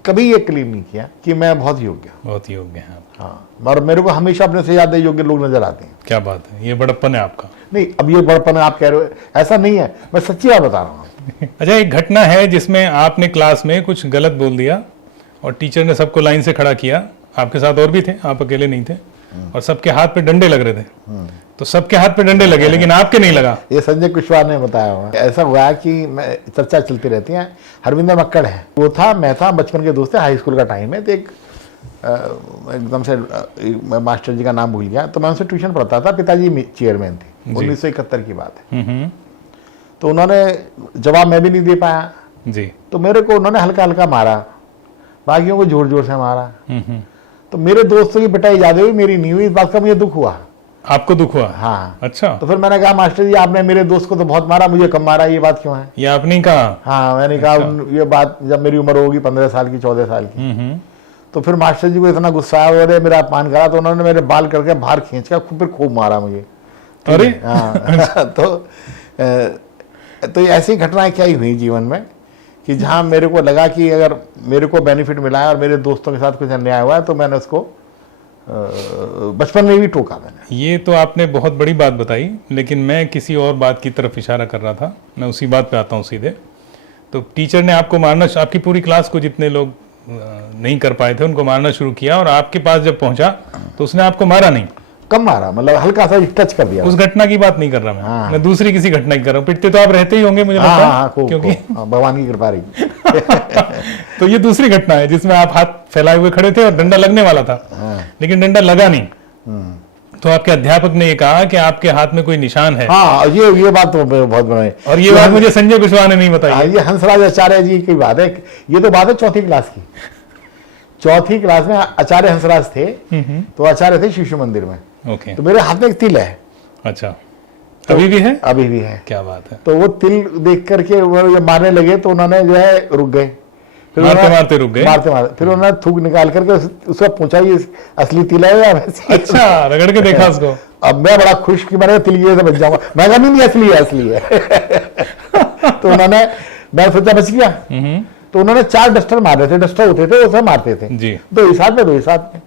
कभी ये क्लेम नहीं किया कि मैं बहुत योग्य हूं। बहुत योग्य है। हाँ, और मेरे को हमेशा अपने से ज्यादा योग्य लोग नजर आते हैं। क्या बात है, ये बड़प्पन है आपका। नहीं, अब ये बड़पन आप कह रहे हो, ऐसा नहीं है, मैं सच्ची बात बता रहा हूँ। अच्छा, एक घटना है जिसमें आपने क्लास में कुछ गलत बोल दिया और टीचर ने सबको लाइन से खड़ा किया, आपके साथ और भी थे, आप अकेले नहीं थे, और सबके हाथ पे डंडे लग रहे थे। तो सबके हाथ पे डंडे लगे लेकिन आपके नहीं लगा। ये संजय कुशवाहा ने बताया हुआ। ऐसा हुआ कि मैं चर्चा चलती रहती है, हरविंदर मक्कड़ है, वो था, मैं था, बचपन के दोस्त थे, हाई स्कूल का टाइम है। तो एक एकदम से मैं मास्टर जी का नाम भूल गया, तो मैं उनसे ट्यूशन पढ़ता था, पिताजी चेयरमैन थे, 1971 की बात है। तो उन्होंने जवाब मैं भी नहीं दे पाया, जी। तो मेरे को उन्होंने हल्का हल्का मारा, बाकियों को जोर जोर से मारा। हम्म। तो मेरे दोस्तों की पिटाई ज्यादा हुई, मेरी नहीं हुई। इस बात का मुझे दुख हुआ। आपको दुख हुआ? हाँ। अच्छा। तो फिर मैंने कहा मास्टर जी आपने मेरे दोस्त को तो बहुत मारा, मुझे कम मारा, ये बात क्यों है? ये आपने ही कहा? हाँ, मैंने कहा ये बात जब मेरी उम्र होगी 15 साल की 14 साल की। तो फिर मास्टर जी को इतना गुस्सा आया, और मेरा अपमान करा, तो उन्होंने मेरे बाल करके बाहर खींच कर फिर खूब मारा मुझे। अरे हाँ। तो ऐसी घटनाएं क्या ही हुई जीवन में कि जहां मेरे को लगा कि अगर मेरे को बेनिफिट मिला है और मेरे दोस्तों के साथ कुछ अन्याय हुआ है तो मैंने उसको बचपन में भी टोका मैंने। ये तो आपने बहुत बड़ी बात बताई, लेकिन मैं किसी और बात की तरफ इशारा कर रहा था। मैं उसी बात पे आता हूँ सीधे। तो टीचर ने आपको मारना, आपकी पूरी क्लास को जितने लोग नहीं कर पाए थे उनको मारना शुरू किया, और आपके पास जब पहुंचा तो उसने आपको मारा नहीं? कम मारा, मतलब हल्का सा टच कर दिया। उस घटना की बात नहीं कर रहा मैं। हाँ। मैं दूसरी किसी घटना की कर रहा हूँ। पिटते तो आप रहते ही होंगे मुझे लगता है। हाँ, क्योंकि भगवान की कृपा रही। तो ये दूसरी घटना है जिसमें आप हाथ फैलाए हुए खड़े थे और डंडा लगने वाला था, लेकिन डंडा लगा नहीं। तो आपके अध्यापक ने ये कहा कि आपके हाथ में कोई निशान है। हाँ, ये बात तो बहुत बड़ा है। और ये बात मुझे संजय कुशवाहा ने नहीं बताई। ये हंसराज आचार्य जी की बात है। ये तो बात है चौथी क्लास की। चौथी क्लास में आचार्य हंसराज थे, तो आचार्य थे शिशु मंदिर में। ओके। तो मेरे हाथ में एक तिल है। अच्छा, अभी भी है? अभी भी है। क्या बात है। तो वो तिल देख करके वो जब मारने लगे तो उन्होंने जो है रुक गए। फिर मारते मारते रुक गए? मारते मारते फिर उन्होंने थूक निकाल करके उसको पूछा ये असली तिल है या वैसे? अच्छा, रगड़ के देखा उसको? अब मैं बड़ा खुश कि मैंने तिल ये से बच जाऊंगा। मैं कहा नहीं असली है, असली है। तो उन्होंने, मैं सोचा बच गया। तो उन्होंने 4 डस्टर मारे थे, डस्टर होते थे उसमें मारते थे जी। 2 ही साथ में 2 ही साथ में।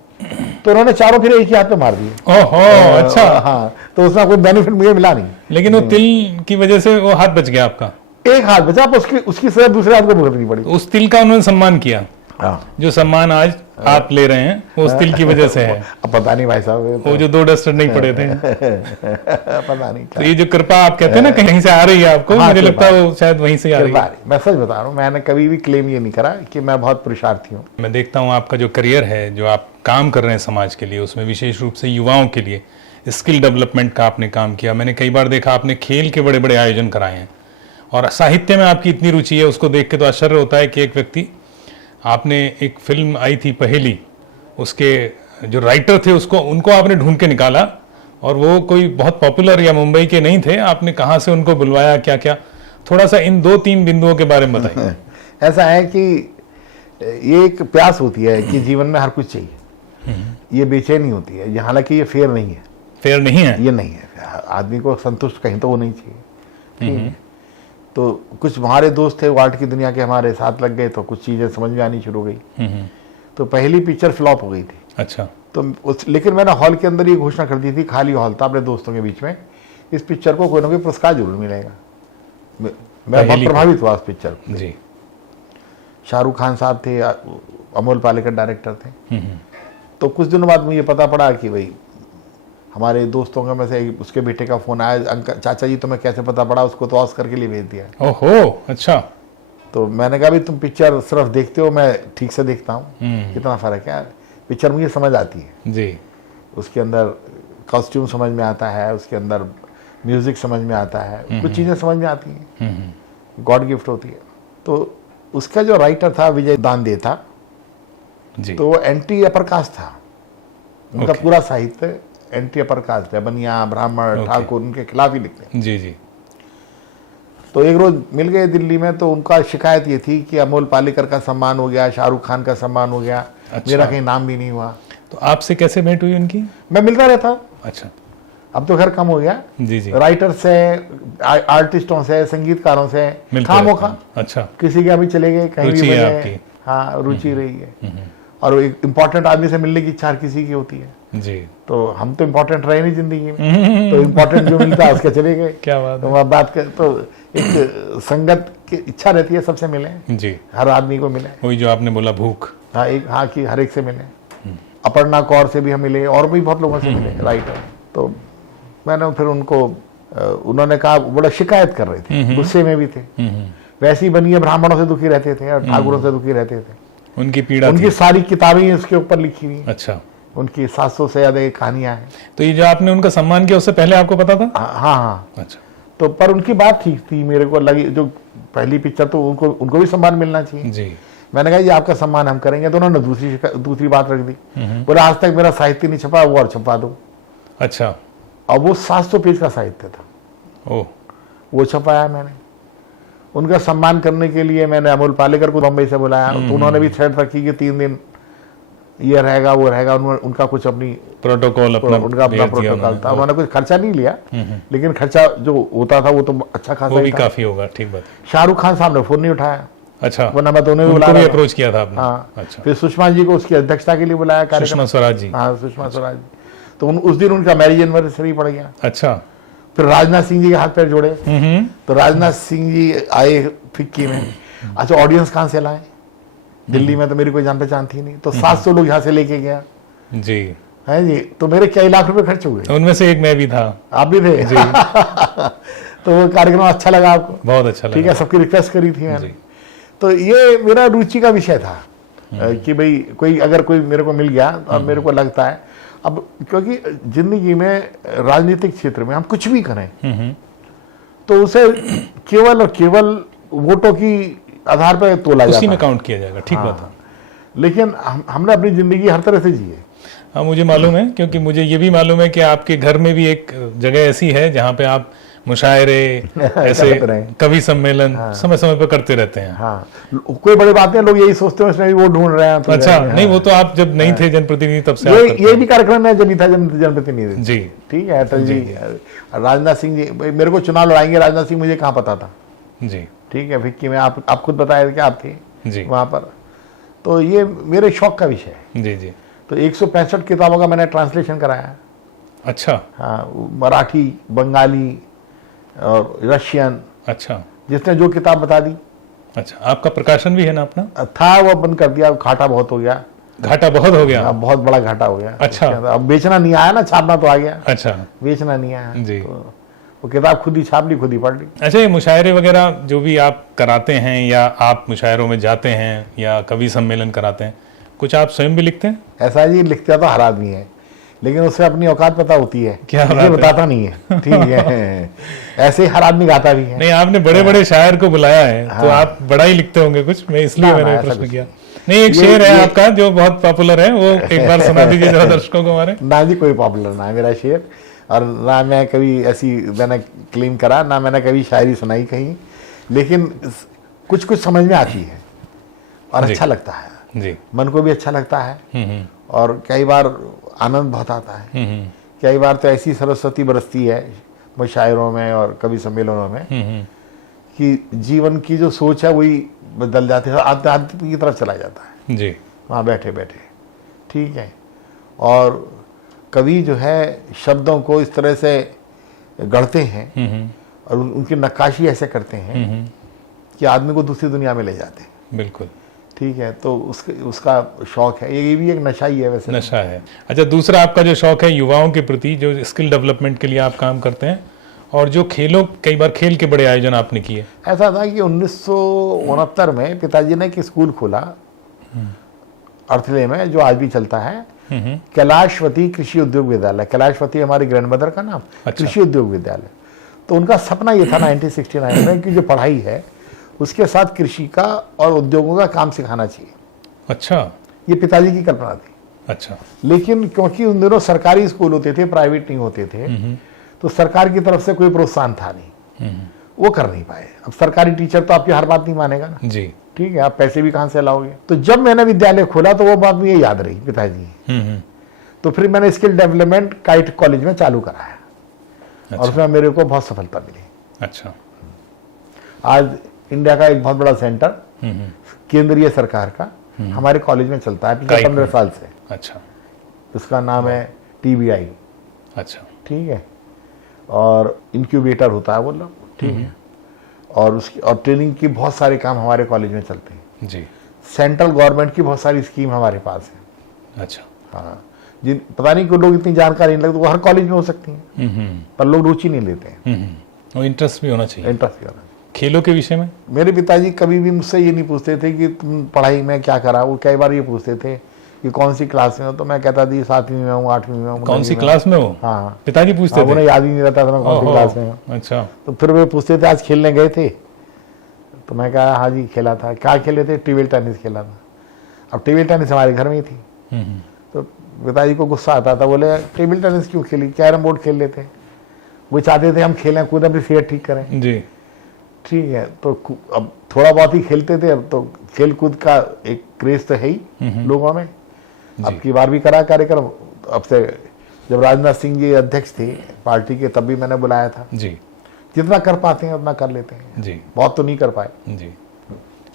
तो उन्होंने चारों फिर एक ही हाथ में मार दिए। ओहो, अच्छा। हाँ, तो उसमें कोई बेनिफिट मुझे मिला नहीं। लेकिन वो तिल की वजह से वो हाथ बच गया आपका? एक हाथ बचा, उसकी सजा दूसरे हाथ को भुगतनी पड़ी। उस तिल का उन्होंने सम्मान किया। हाँ। जो सम्मान आज आप ले रहे हैं वो उस तिल की वजह से है। अब पता नहीं भाई साहब, वो जो 2 डस्टर नहीं पड़े थे। पता नहीं। तो ये जो कृपा आप कहते हैं ना कहीं से आ रही है आपको, हाँ, मुझे लगता है वो शायद वहीं से आ रही है। मैं सच बता रहा हूँ, मैंने कभी भी क्लेम ये नहीं करा कि मैं बहुत पुरुषार्थी हूँ। मैं देखता हूँ आपका जो करियर है, जो आप काम कर रहे हैं समाज के लिए, उसमें विशेष रूप से युवाओं के लिए स्किल डेवलपमेंट का आपने काम किया। मैंने कई बार देखा आपने खेल के बड़े बड़े आयोजन कराए हैं, और साहित्य में आपकी इतनी रुचि है, उसको देख के तो आश्चर्य होता है कि एक व्यक्ति, आपने एक फिल्म आई थी पहेली, उसके जो राइटर थे उनको आपने ढूंढ के निकाला, और वो कोई बहुत पॉपुलर या मुंबई के नहीं थे। आपने कहाँ से उनको बुलवाया, क्या क्या? थोड़ा सा इन 2-3 बिंदुओं के बारे में बताइए। ऐसा है कि ये एक प्यास होती है कि जीवन में हर कुछ चाहिए, ये बेचैनी होती है। हालांकि ये फेयर नहीं है। फेयर नहीं है? ये नहीं है। आदमी को संतुष्ट कहीं तो वो नहीं चाहिए। तो कुछ हमारे दोस्त थे आर्ट की दुनिया के, हमारे साथ लग गए, तो कुछ चीजें समझ में आनी शुरू हो गई। तो पहली पिक्चर फ्लॉप हो गई थी। अच्छा। तो लेकिन मैंने हॉल के अंदर ये घोषणा कर दी थी, खाली हॉल था अपने दोस्तों के बीच में, इस पिक्चर को कोई ना कोई पुरस्कार जरूर मिलेगा। मैं बहुत प्रभावित हुआ उस पिक्चर को। जी। शाहरुख खान साहब थे, अमोल पालेकर डायरेक्टर थे। तो कुछ दिनों बाद मुझे पता पड़ा कि भाई हमारे दोस्तों का में से उसके बेटे का फोन आया, अंकल चाचा जी तुम्हें कैसे पता पड़ा, उसको तो ऑस्कर के लिए भेज दिया। ओहो, अच्छा। तो मैंने कहा भाई तुम पिक्चर सिर्फ देखते हो, मैं ठीक से देखता हूँ, कितना फर्क है। पिक्चर मुझे समझ आती है जी। उसके अंदर कॉस्ट्यूम समझ में आता है, उसके अंदर म्यूजिक समझ में आता है, कुछ चीजें समझ में आती हैं, गॉड गिफ्ट होती है। तो उसका जो राइटर था विजय दानदे था जी। तो वो एंटी अपर कास्ट था। उनका पूरा साहित्य एंटी अपर कास्ट है, बनिया ब्राह्मण ठाकुर उनके खिलाफ ही लिखते हैं। जी जी। तो एक रोज मिल गए दिल्ली में, तो उनका शिकायत ये थी कि अमोल पालेकर का सम्मान हो गया, शाहरुख खान का सम्मान हो गया, अच्छा। मेरा कहीं नाम भी नहीं हुआ। तो आपसे कैसे भेंट हुई उनकी? मैं मिलता रहता हूँ। अच्छा। अब तो खैर कम हो गया। जी जी। राइटर से, आर्टिस्टों से, संगीतकारों से खामोखा। अच्छा। किसी के अभी चले गए, कहीं भी रुचि है मिले। आपकी? हाँ, रुचि रही है। और एक इम्पोर्टेंट आदमी से मिलने की इच्छा हर किसी की होती है। जी। तो हम तो इम्पोर्टेंट रहे नहीं जिंदगी में, तो इम्पोर्टेंट जो मिलता है उसके चले गए। क्या बात है। तो अब बात कर, तो एक संगत की इच्छा रहती है सबसे मिले, जी। हर आदमी को मिले। वही जो आपने बोला भूख। हाँ, हाँ कि हर एक से मिले। अपर्णा कौर से भी हम मिले, और भी बहुत लोगों से मिले राइटर। तो मैंने फिर उनको, उन्होंने कहा, बड़ा शिकायत कर रहे थे, गुस्से में भी थे। वैसे ही बनिए ब्राह्मणों से दुखी रहते थे और ठाकुरों से दुखी रहते थे। उनकी पीड़ा उनकी सारी किताबें इसके ऊपर लिखी हुई। अच्छा। उनकी 700 से ज्यादा कहानियां हैं। तो ये जो आपने उनका सम्मान किया उससे पहले आपको पता था? हाँ हाँ। अच्छा। तो पर उनकी बात ठीक थी, मेरे को लगी जो पहली पिक्चर तो उनको भी सम्मान मिलना चाहिए जी। मैंने कहा ये आपका सम्मान हम करेंगे, तो उन्होंने दूसरी बात रख दी, बोले आज तक मेरा साहित्य नहीं छपा, वो और छपा दो। अच्छा। और वो 700 पेज का साहित्य था, ओह, वो छपाया मैंने। उनका सम्मान करने के लिए मैंने अमोल पालेकर को बम्बई से बुलाया, तो उन्होंने भी थ्रेड रखी कि 3 दिन ये रहेगा वो रहेगा, उनका कुछ अपनी प्रोटोकॉल उनका अपना प्रोटोकॉल था। उन्होंने कुछ खर्चा नहीं लिया, लेकिन खर्चा जो होता था वो तो अच्छा खासा वो भी था। काफी होगा, ठीक बात है। शाहरुख खान साहब ने फोन नहीं उठाया, अच्छा, वरना मैं तो उन्हें भी उनको बुला भी रहा था। अप्रोच किया था आपने? हाँ, अच्छा। फिर सुषमा जी को उसकी अध्यक्षता के लिए बुलाया, सुषमा कार्यक्रम। स्वराज जी। हाँ, सुषमा स्वराज जी। तो उस दिन उनका मैरिज एनिवर्सरी पड़ गया। अच्छा। फिर राजनाथ सिंह जी के हाथ पैर जोड़े, तो राजनाथ सिंह जी आए फिक्की में। अच्छा, ऑडियंस कहाँ से लाए? दिल्ली में तो मेरी कोई जान पहचान थी नहीं, तो 700 लोग यहाँ से लेके गया जी, है जी। तो मेरे कई लाख रुपए खर्च हुए। उनमें से एक मैं भी था। आप भी थे जी। तो वो कार्यक्रम अच्छा लगा आपको? बहुत अच्छा लगा। ठीक है, सबकी रिक्वेस्ट करी थी मैंने। तो ये मेरा रुचि का विषय था कि भाई अगर कोई मेरे को मिल गया और मेरे को लगता है अब, क्योंकि जिंदगी में राजनीतिक क्षेत्र में हम कुछ भी करें तो उसे केवल और केवल वोटों की आधार पर तोला जाता उसी में है। काउंट किया जाएगा, ठीक बात है। लेकिन हमने अपनी जिंदगी हर तरह से जी है। हाँ, मुझे मालूम है, क्योंकि मुझे ये भी मालूम है कि आपके घर में भी एक जगह ऐसी है जहाँ पे आप मुशायरे ऐसे कवि सम्मेलन समय समय पर करते रहते हैं। हाँ, कोई बड़ी बात नहीं, लोग यही सोचते हैं इसमें भी वो ढूंढ रहे हैं। तो अच्छा, नहीं वो तो आप जब नहीं थे जनप्रतिनिधि तब से ये भी कार्यक्रम में जब नहीं था जनप्रतिनिधि जी। ठीक है, अटल जी, राजनाथ सिंह जी, मेरे को चुनाव लड़ाएंगे राजनाथ सिंह, मुझे कहाँ पता था जी। ठीक है, फिक्की में आप खुद बताए कि आप थे जी वहाँ पर। तो ये मेरे शौक का विषय है। जी जी। तो 165 किताबों का मैंने ट्रांसलेशन कराया। अच्छा। हाँ, मराठी, बंगाली और रशियन, अच्छा। जिसने जो किताब बता दी। अच्छा, आपका प्रकाशन भी है ना अपना? था, वो बंद कर दिया, घाटा बहुत हो गया। घाटा बहुत हो गया? बहुत बड़ा घाटा हो गया। अच्छा। अब बेचना नहीं आया ना, छापना तो आ गया। अच्छा, बेचना नहीं आया जी। तो वो किताब खुद ही छाप ली, खुद ही पढ़ ली। अच्छा, ये मुशायरे वगैरह जो भी आप कराते हैं या आप मुशायरों में जाते हैं या कवि सम्मेलन कराते हैं, कुछ आप स्वयं भी लिखते हैं? ऐसा जी, लिखता तो हर आदमी है, लेकिन उसे अपनी औकात पता होती है, क्या मुझे बताता नहीं है। ठीक है, ऐसे ही हर आदमी गाता भी है। नहीं, आपने बड़े बड़े शायर को बुलाया है तो आप बड़ा ही लिखते होंगे कुछ, मैं इसलिए मैंने प्रश्न किया। नहीं, एक शेर है आपका जो बहुत पॉपुलर है, वो एक बार सुना दीजिए जरा दर्शकों को हमारे। ना जी, कोई पॉपुलर ना है मेरा शेर, और ना मैं कभी ऐसी मैंने क्लेम करा, ना मैंने कभी शायरी सुनाई कहीं, लेकिन कुछ कुछ समझ में आती है और अच्छा लगता है जी, मन को भी अच्छा लगता है। और कई बार आनंद बहुत आता है। कई बार तो ऐसी सरस्वती बरसती है मुशायरों में और कवि सम्मेलनों में कि जीवन की जो सोच है वही बदल जाती है, आध्यात्म की तरफ चला जाता है जी, वहाँ बैठे बैठे। ठीक है, और कवि जो है शब्दों को इस तरह से गढ़ते हैं और उनकी नक्काशी ऐसे करते हैं कि आदमी को दूसरी दुनिया में ले जाते हैं। बिल्कुल ठीक है, तो उसका शौक है, ये भी एक नशा ही है वैसे। नशा है। अच्छा, दूसरा आपका जो शौक है युवाओं के प्रति, जो स्किल डेवलपमेंट के लिए आप काम करते हैं और जो खेलों, कई बार खेल के बड़े आयोजन आपने किए। ऐसा था कि 1969 में पिताजी ने एक स्कूल खोला अर्थले में, जो आज भी चलता है, कैलाशवती कृषि उद्योग विद्यालय। कैलाशवती हमारी ग्रैंडमदर का नाम। अच्छा। कृषि उद्योग विद्यालय। तो उनका सपना ये था 1969 में कि जो पढ़ाई है उसके साथ कृषि का और उद्योगों का काम सिखाना चाहिए। अच्छा, ये पिताजी की कल्पना थी। अच्छा। लेकिन क्योंकि उन दिनों सरकारी स्कूल होते थे, प्राइवेट नहीं होते थे, तो सरकार की तरफ से कोई प्रोत्साहन था नहीं, वो कर नहीं पाए। अब सरकारी टीचर तो आपकी हर बात नहीं मानेगा ना जी। ठीक है, आप पैसे भी कहां से लाओगे। तो जब मैंने विद्यालय खोला तो वो बात मुझे याद रही पिताजी। तो फिर मैंने स्किल डेवलपमेंट काइट कॉलेज में चालू कराया। अच्छा। और उसमें मेरे को बहुत सफलता मिली। अच्छा। आज इंडिया का एक बहुत बड़ा सेंटर केंद्रीय सरकार का हमारे कॉलेज में चलता है पिछले 15 साल से। अच्छा। उसका नाम है TBI। अच्छा। ठीक है, और इंक्यूबेटर होता है वो लोग। ठीक है, और उसकी और ट्रेनिंग की बहुत सारे काम हमारे कॉलेज में चलते हैं जी। सेंट्रल गवर्नमेंट की बहुत सारी स्कीम हमारे पास है। अच्छा। हाँ, जिन पता नहीं कोई लोग इतनी जानकारी नहीं लगती, वो हर कॉलेज में हो सकती हैं, पर लोग रुचि नहीं लेते हैं। वो इंटरेस्ट भी होना चाहिए। इंटरेस्ट भी होना चाहिए। खेलों के विषय में मेरे पिताजी कभी भी मुझसे ये नहीं पूछते थे कि तुम पढ़ाई में क्या करा, वो कई बार ये पूछते थे कि कौन सी क्लास में हो, तो मैं कहता थी 7वीं में हूँ, 8वीं में हूँ। कौन सी क्लास में हो? हाँ, पिताजी पूछते थे? उन्हें याद ही नहीं रहता था मैं कौन सी क्लास में हूँ। अच्छा। तो फिर वे पूछते थे आज खेलने गए थे, तो मैं कहा हाँ जी खेला था। क्या खेले थे? टेबल टेनिस खेला था। अब टेबल टेनिस हमारे घर में ही थी। तो पिताजी को गुस्सा आता था, बोले टेबल टेनिस क्यों खेली, कैरम बोर्ड खेल लेते। वो चाहते थे हम खेलें कूदें, अपनी सेहत ठीक करें। जी। ठीक है, तो अब थोड़ा बहुत ही खेलते थे। अब तो खेल कूद का एक क्रेज तो है ही लोगों में। अब की बार भी करा कार्यक्रम। अब से जब राजनाथ सिंह जी अध्यक्ष थे पार्टी के, तब भी मैंने बुलाया था जी। जितना कर पाते हैं उतना कर लेते हैं जी। बहुत तो नहीं कर पाए जी,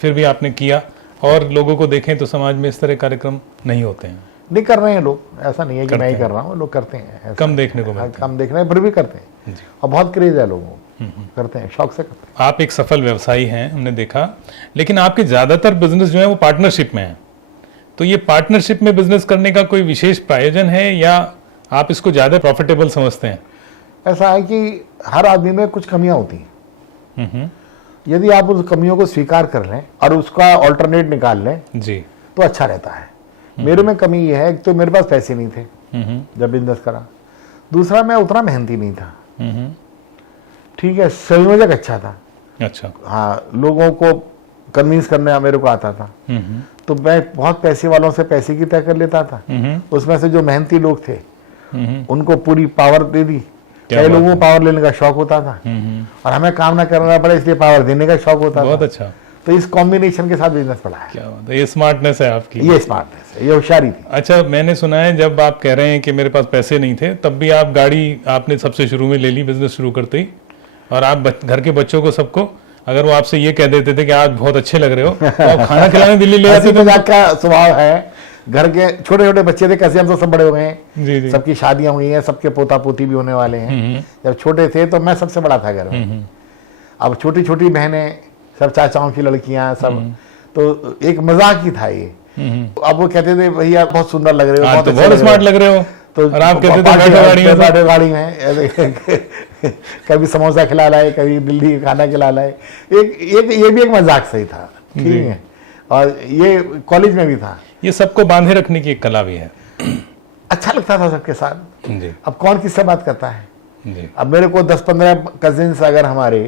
फिर भी आपने किया। और लोगों को देखें तो समाज में इस तरह कार्यक्रम नहीं होते हैं, नहीं कर रहे हैं लोग। ऐसा नहीं है कि मैं ही कर रहा हूँ, लोग करते हैं। ऐसा कम देखने को मिलता कम देख रहे हैं, फिर भी करते हैं। जी। और बहुत क्रेज है लोगों को, करते हैं, शौक से करते हैं। आप एक सफल व्यवसायी हैं, हमने देखा, लेकिन आपके ज्यादातर बिजनेस जो है वो पार्टनरशिप में है। तो ये पार्टनरशिप में बिजनेस करने का कोई विशेष प्रयोजन है या आप इसको ज्यादा प्रॉफिटेबल समझते हैं? ऐसा है कि हर आदमी में कुछ कमियां होती हैं। यदि आप उस कमियों को स्वीकार कर लें और उसका ऑल्टरनेट निकाल लें जी, तो अच्छा रहता है। मेरे में कमी ये है, एक तो मेरे पास पैसे नहीं थे जब बिजनेस करा। दूसरा, मैं उतना मेहनती नहीं था। ठीक है, संयोजक अच्छा था। अच्छा। हाँ, लोगों को कन्विंस करना मेरे को आता था। तो मैं बहुत पैसे वालों से पैसे की तय कर लेता था। उसमें से जो मेहनती लोग थे उनको पूरी पावर दे दी। कई लोगों को पावर लेने का शौक होता था और हमें काम ना करना पड़े इसलिए पावर देने का शौक होता था। बहुत अच्छा। तो इस कॉम्बिनेशन के साथ बिजनेस पड़ा है। क्या बात है, ये स्मार्टनेस है आपकी। ये स्मार्टनेस है, ये होशियारी थी। अच्छा, मैंने सुना है जब आप कह रहे हैं कि मेरे पास पैसे नहीं थे, तब भी आप गाड़ी आपने सबसे शुरू में ले ली बिजनेस शुरू करते ही, और आप घर के बच्चों को सबको, अगर वो आपसे ये कह देते थे कि आज बहुत अच्छे लग रहे हो, तो आप खाना खिलाने दिल्ली ले आते थे? मजाक का स्वभाव है। घर के छोटे छोटे बच्चे थे, कैसे हम तो सब बड़े हो गए हैं। जी जी। सबकी शादियां हुई हैं, सबके पोता पोती भी होने वाले हैं। जब छोटे थे तो मैं सबसे बड़ा था घर में। अब छोटी छोटी बहनें, सब चाचाओं की लड़कियां, सब, तो एक मजाक ही था ये। अब वो कहते थे भैया बहुत सुंदर लग रहे हो, बहुत स्मार्ट लग रहे हो, तो और आप कहते थे बैठो गाड़ी में कभी समोसा खिला लाए, कभी दिल्ली खाना खिला लाए। ये भी एक मजाक सही था। ठीक है, और ये कॉलेज में भी था। ये सबको बांधे रखने की एक कला भी है। अच्छा लगता था सबके साथ। जी। अब कौन किससे बात करता है? जी। अब मेरे को 10-15 कजिन्स अगर हमारे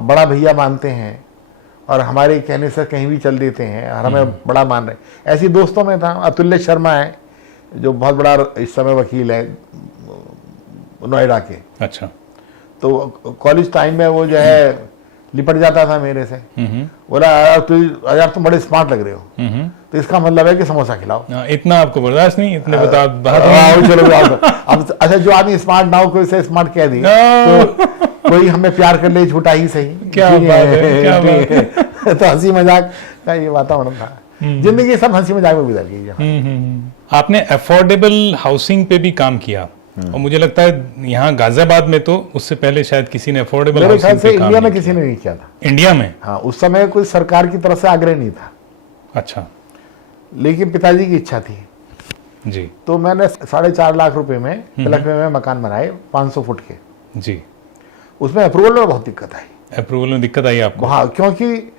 बड़ा भैया मानते हैं और हमारे कहने से कहीं भी चल देते हैं और हमें बड़ा मान रहे, ऐसी दोस्तों में था। अतुल्य शर्मा है जो बहुत बड़ा इस समय वकील है नोएडा के। अच्छा। तो कॉलेज टाइम में वो जो है लिपट जाता था मेरे से। बोला यार तुम बड़े स्मार्ट लग रहे हो, तो इसका मतलब है कि समोसा खिलाओ। इतना आपको बर्दाश्त नहीं? इतने बता चलो अब अच्छा, जो आदमी स्मार्ट ना हो कोई से स्मार्ट कह दी तो कोई हमें प्यार कर ले, झूठा ही सही। क्या बात है, क्या बात है। तो हंसी मजाक का ये वातावरण था। जिंदगी सब हंसी मजाक में गुजर गई। आपने अफोर्डेबल हाउसिंग पे भी काम किया, और मुझे लगता है यहाँ गाजियाबाद में तो उससे पहले शायद किसी ने अफोर्डेबल हाउसिंग पे काम इंडिया में किसी ने नहीं किया था। इंडिया में? हाँ, उस समय कोई सरकार की तरफ से आग्रह नहीं था। अच्छा। लेकिन पिताजी की इच्छा थी जी। तो मैंने 4.5 लाख रुपए में लखनऊ में मकान बनाए 500 फुट के। जी। उसमें अप्रूवल में बहुत दिक्कत आई। अप्रूवल में दिक्कत आई आपको? हाँ, क्योंकि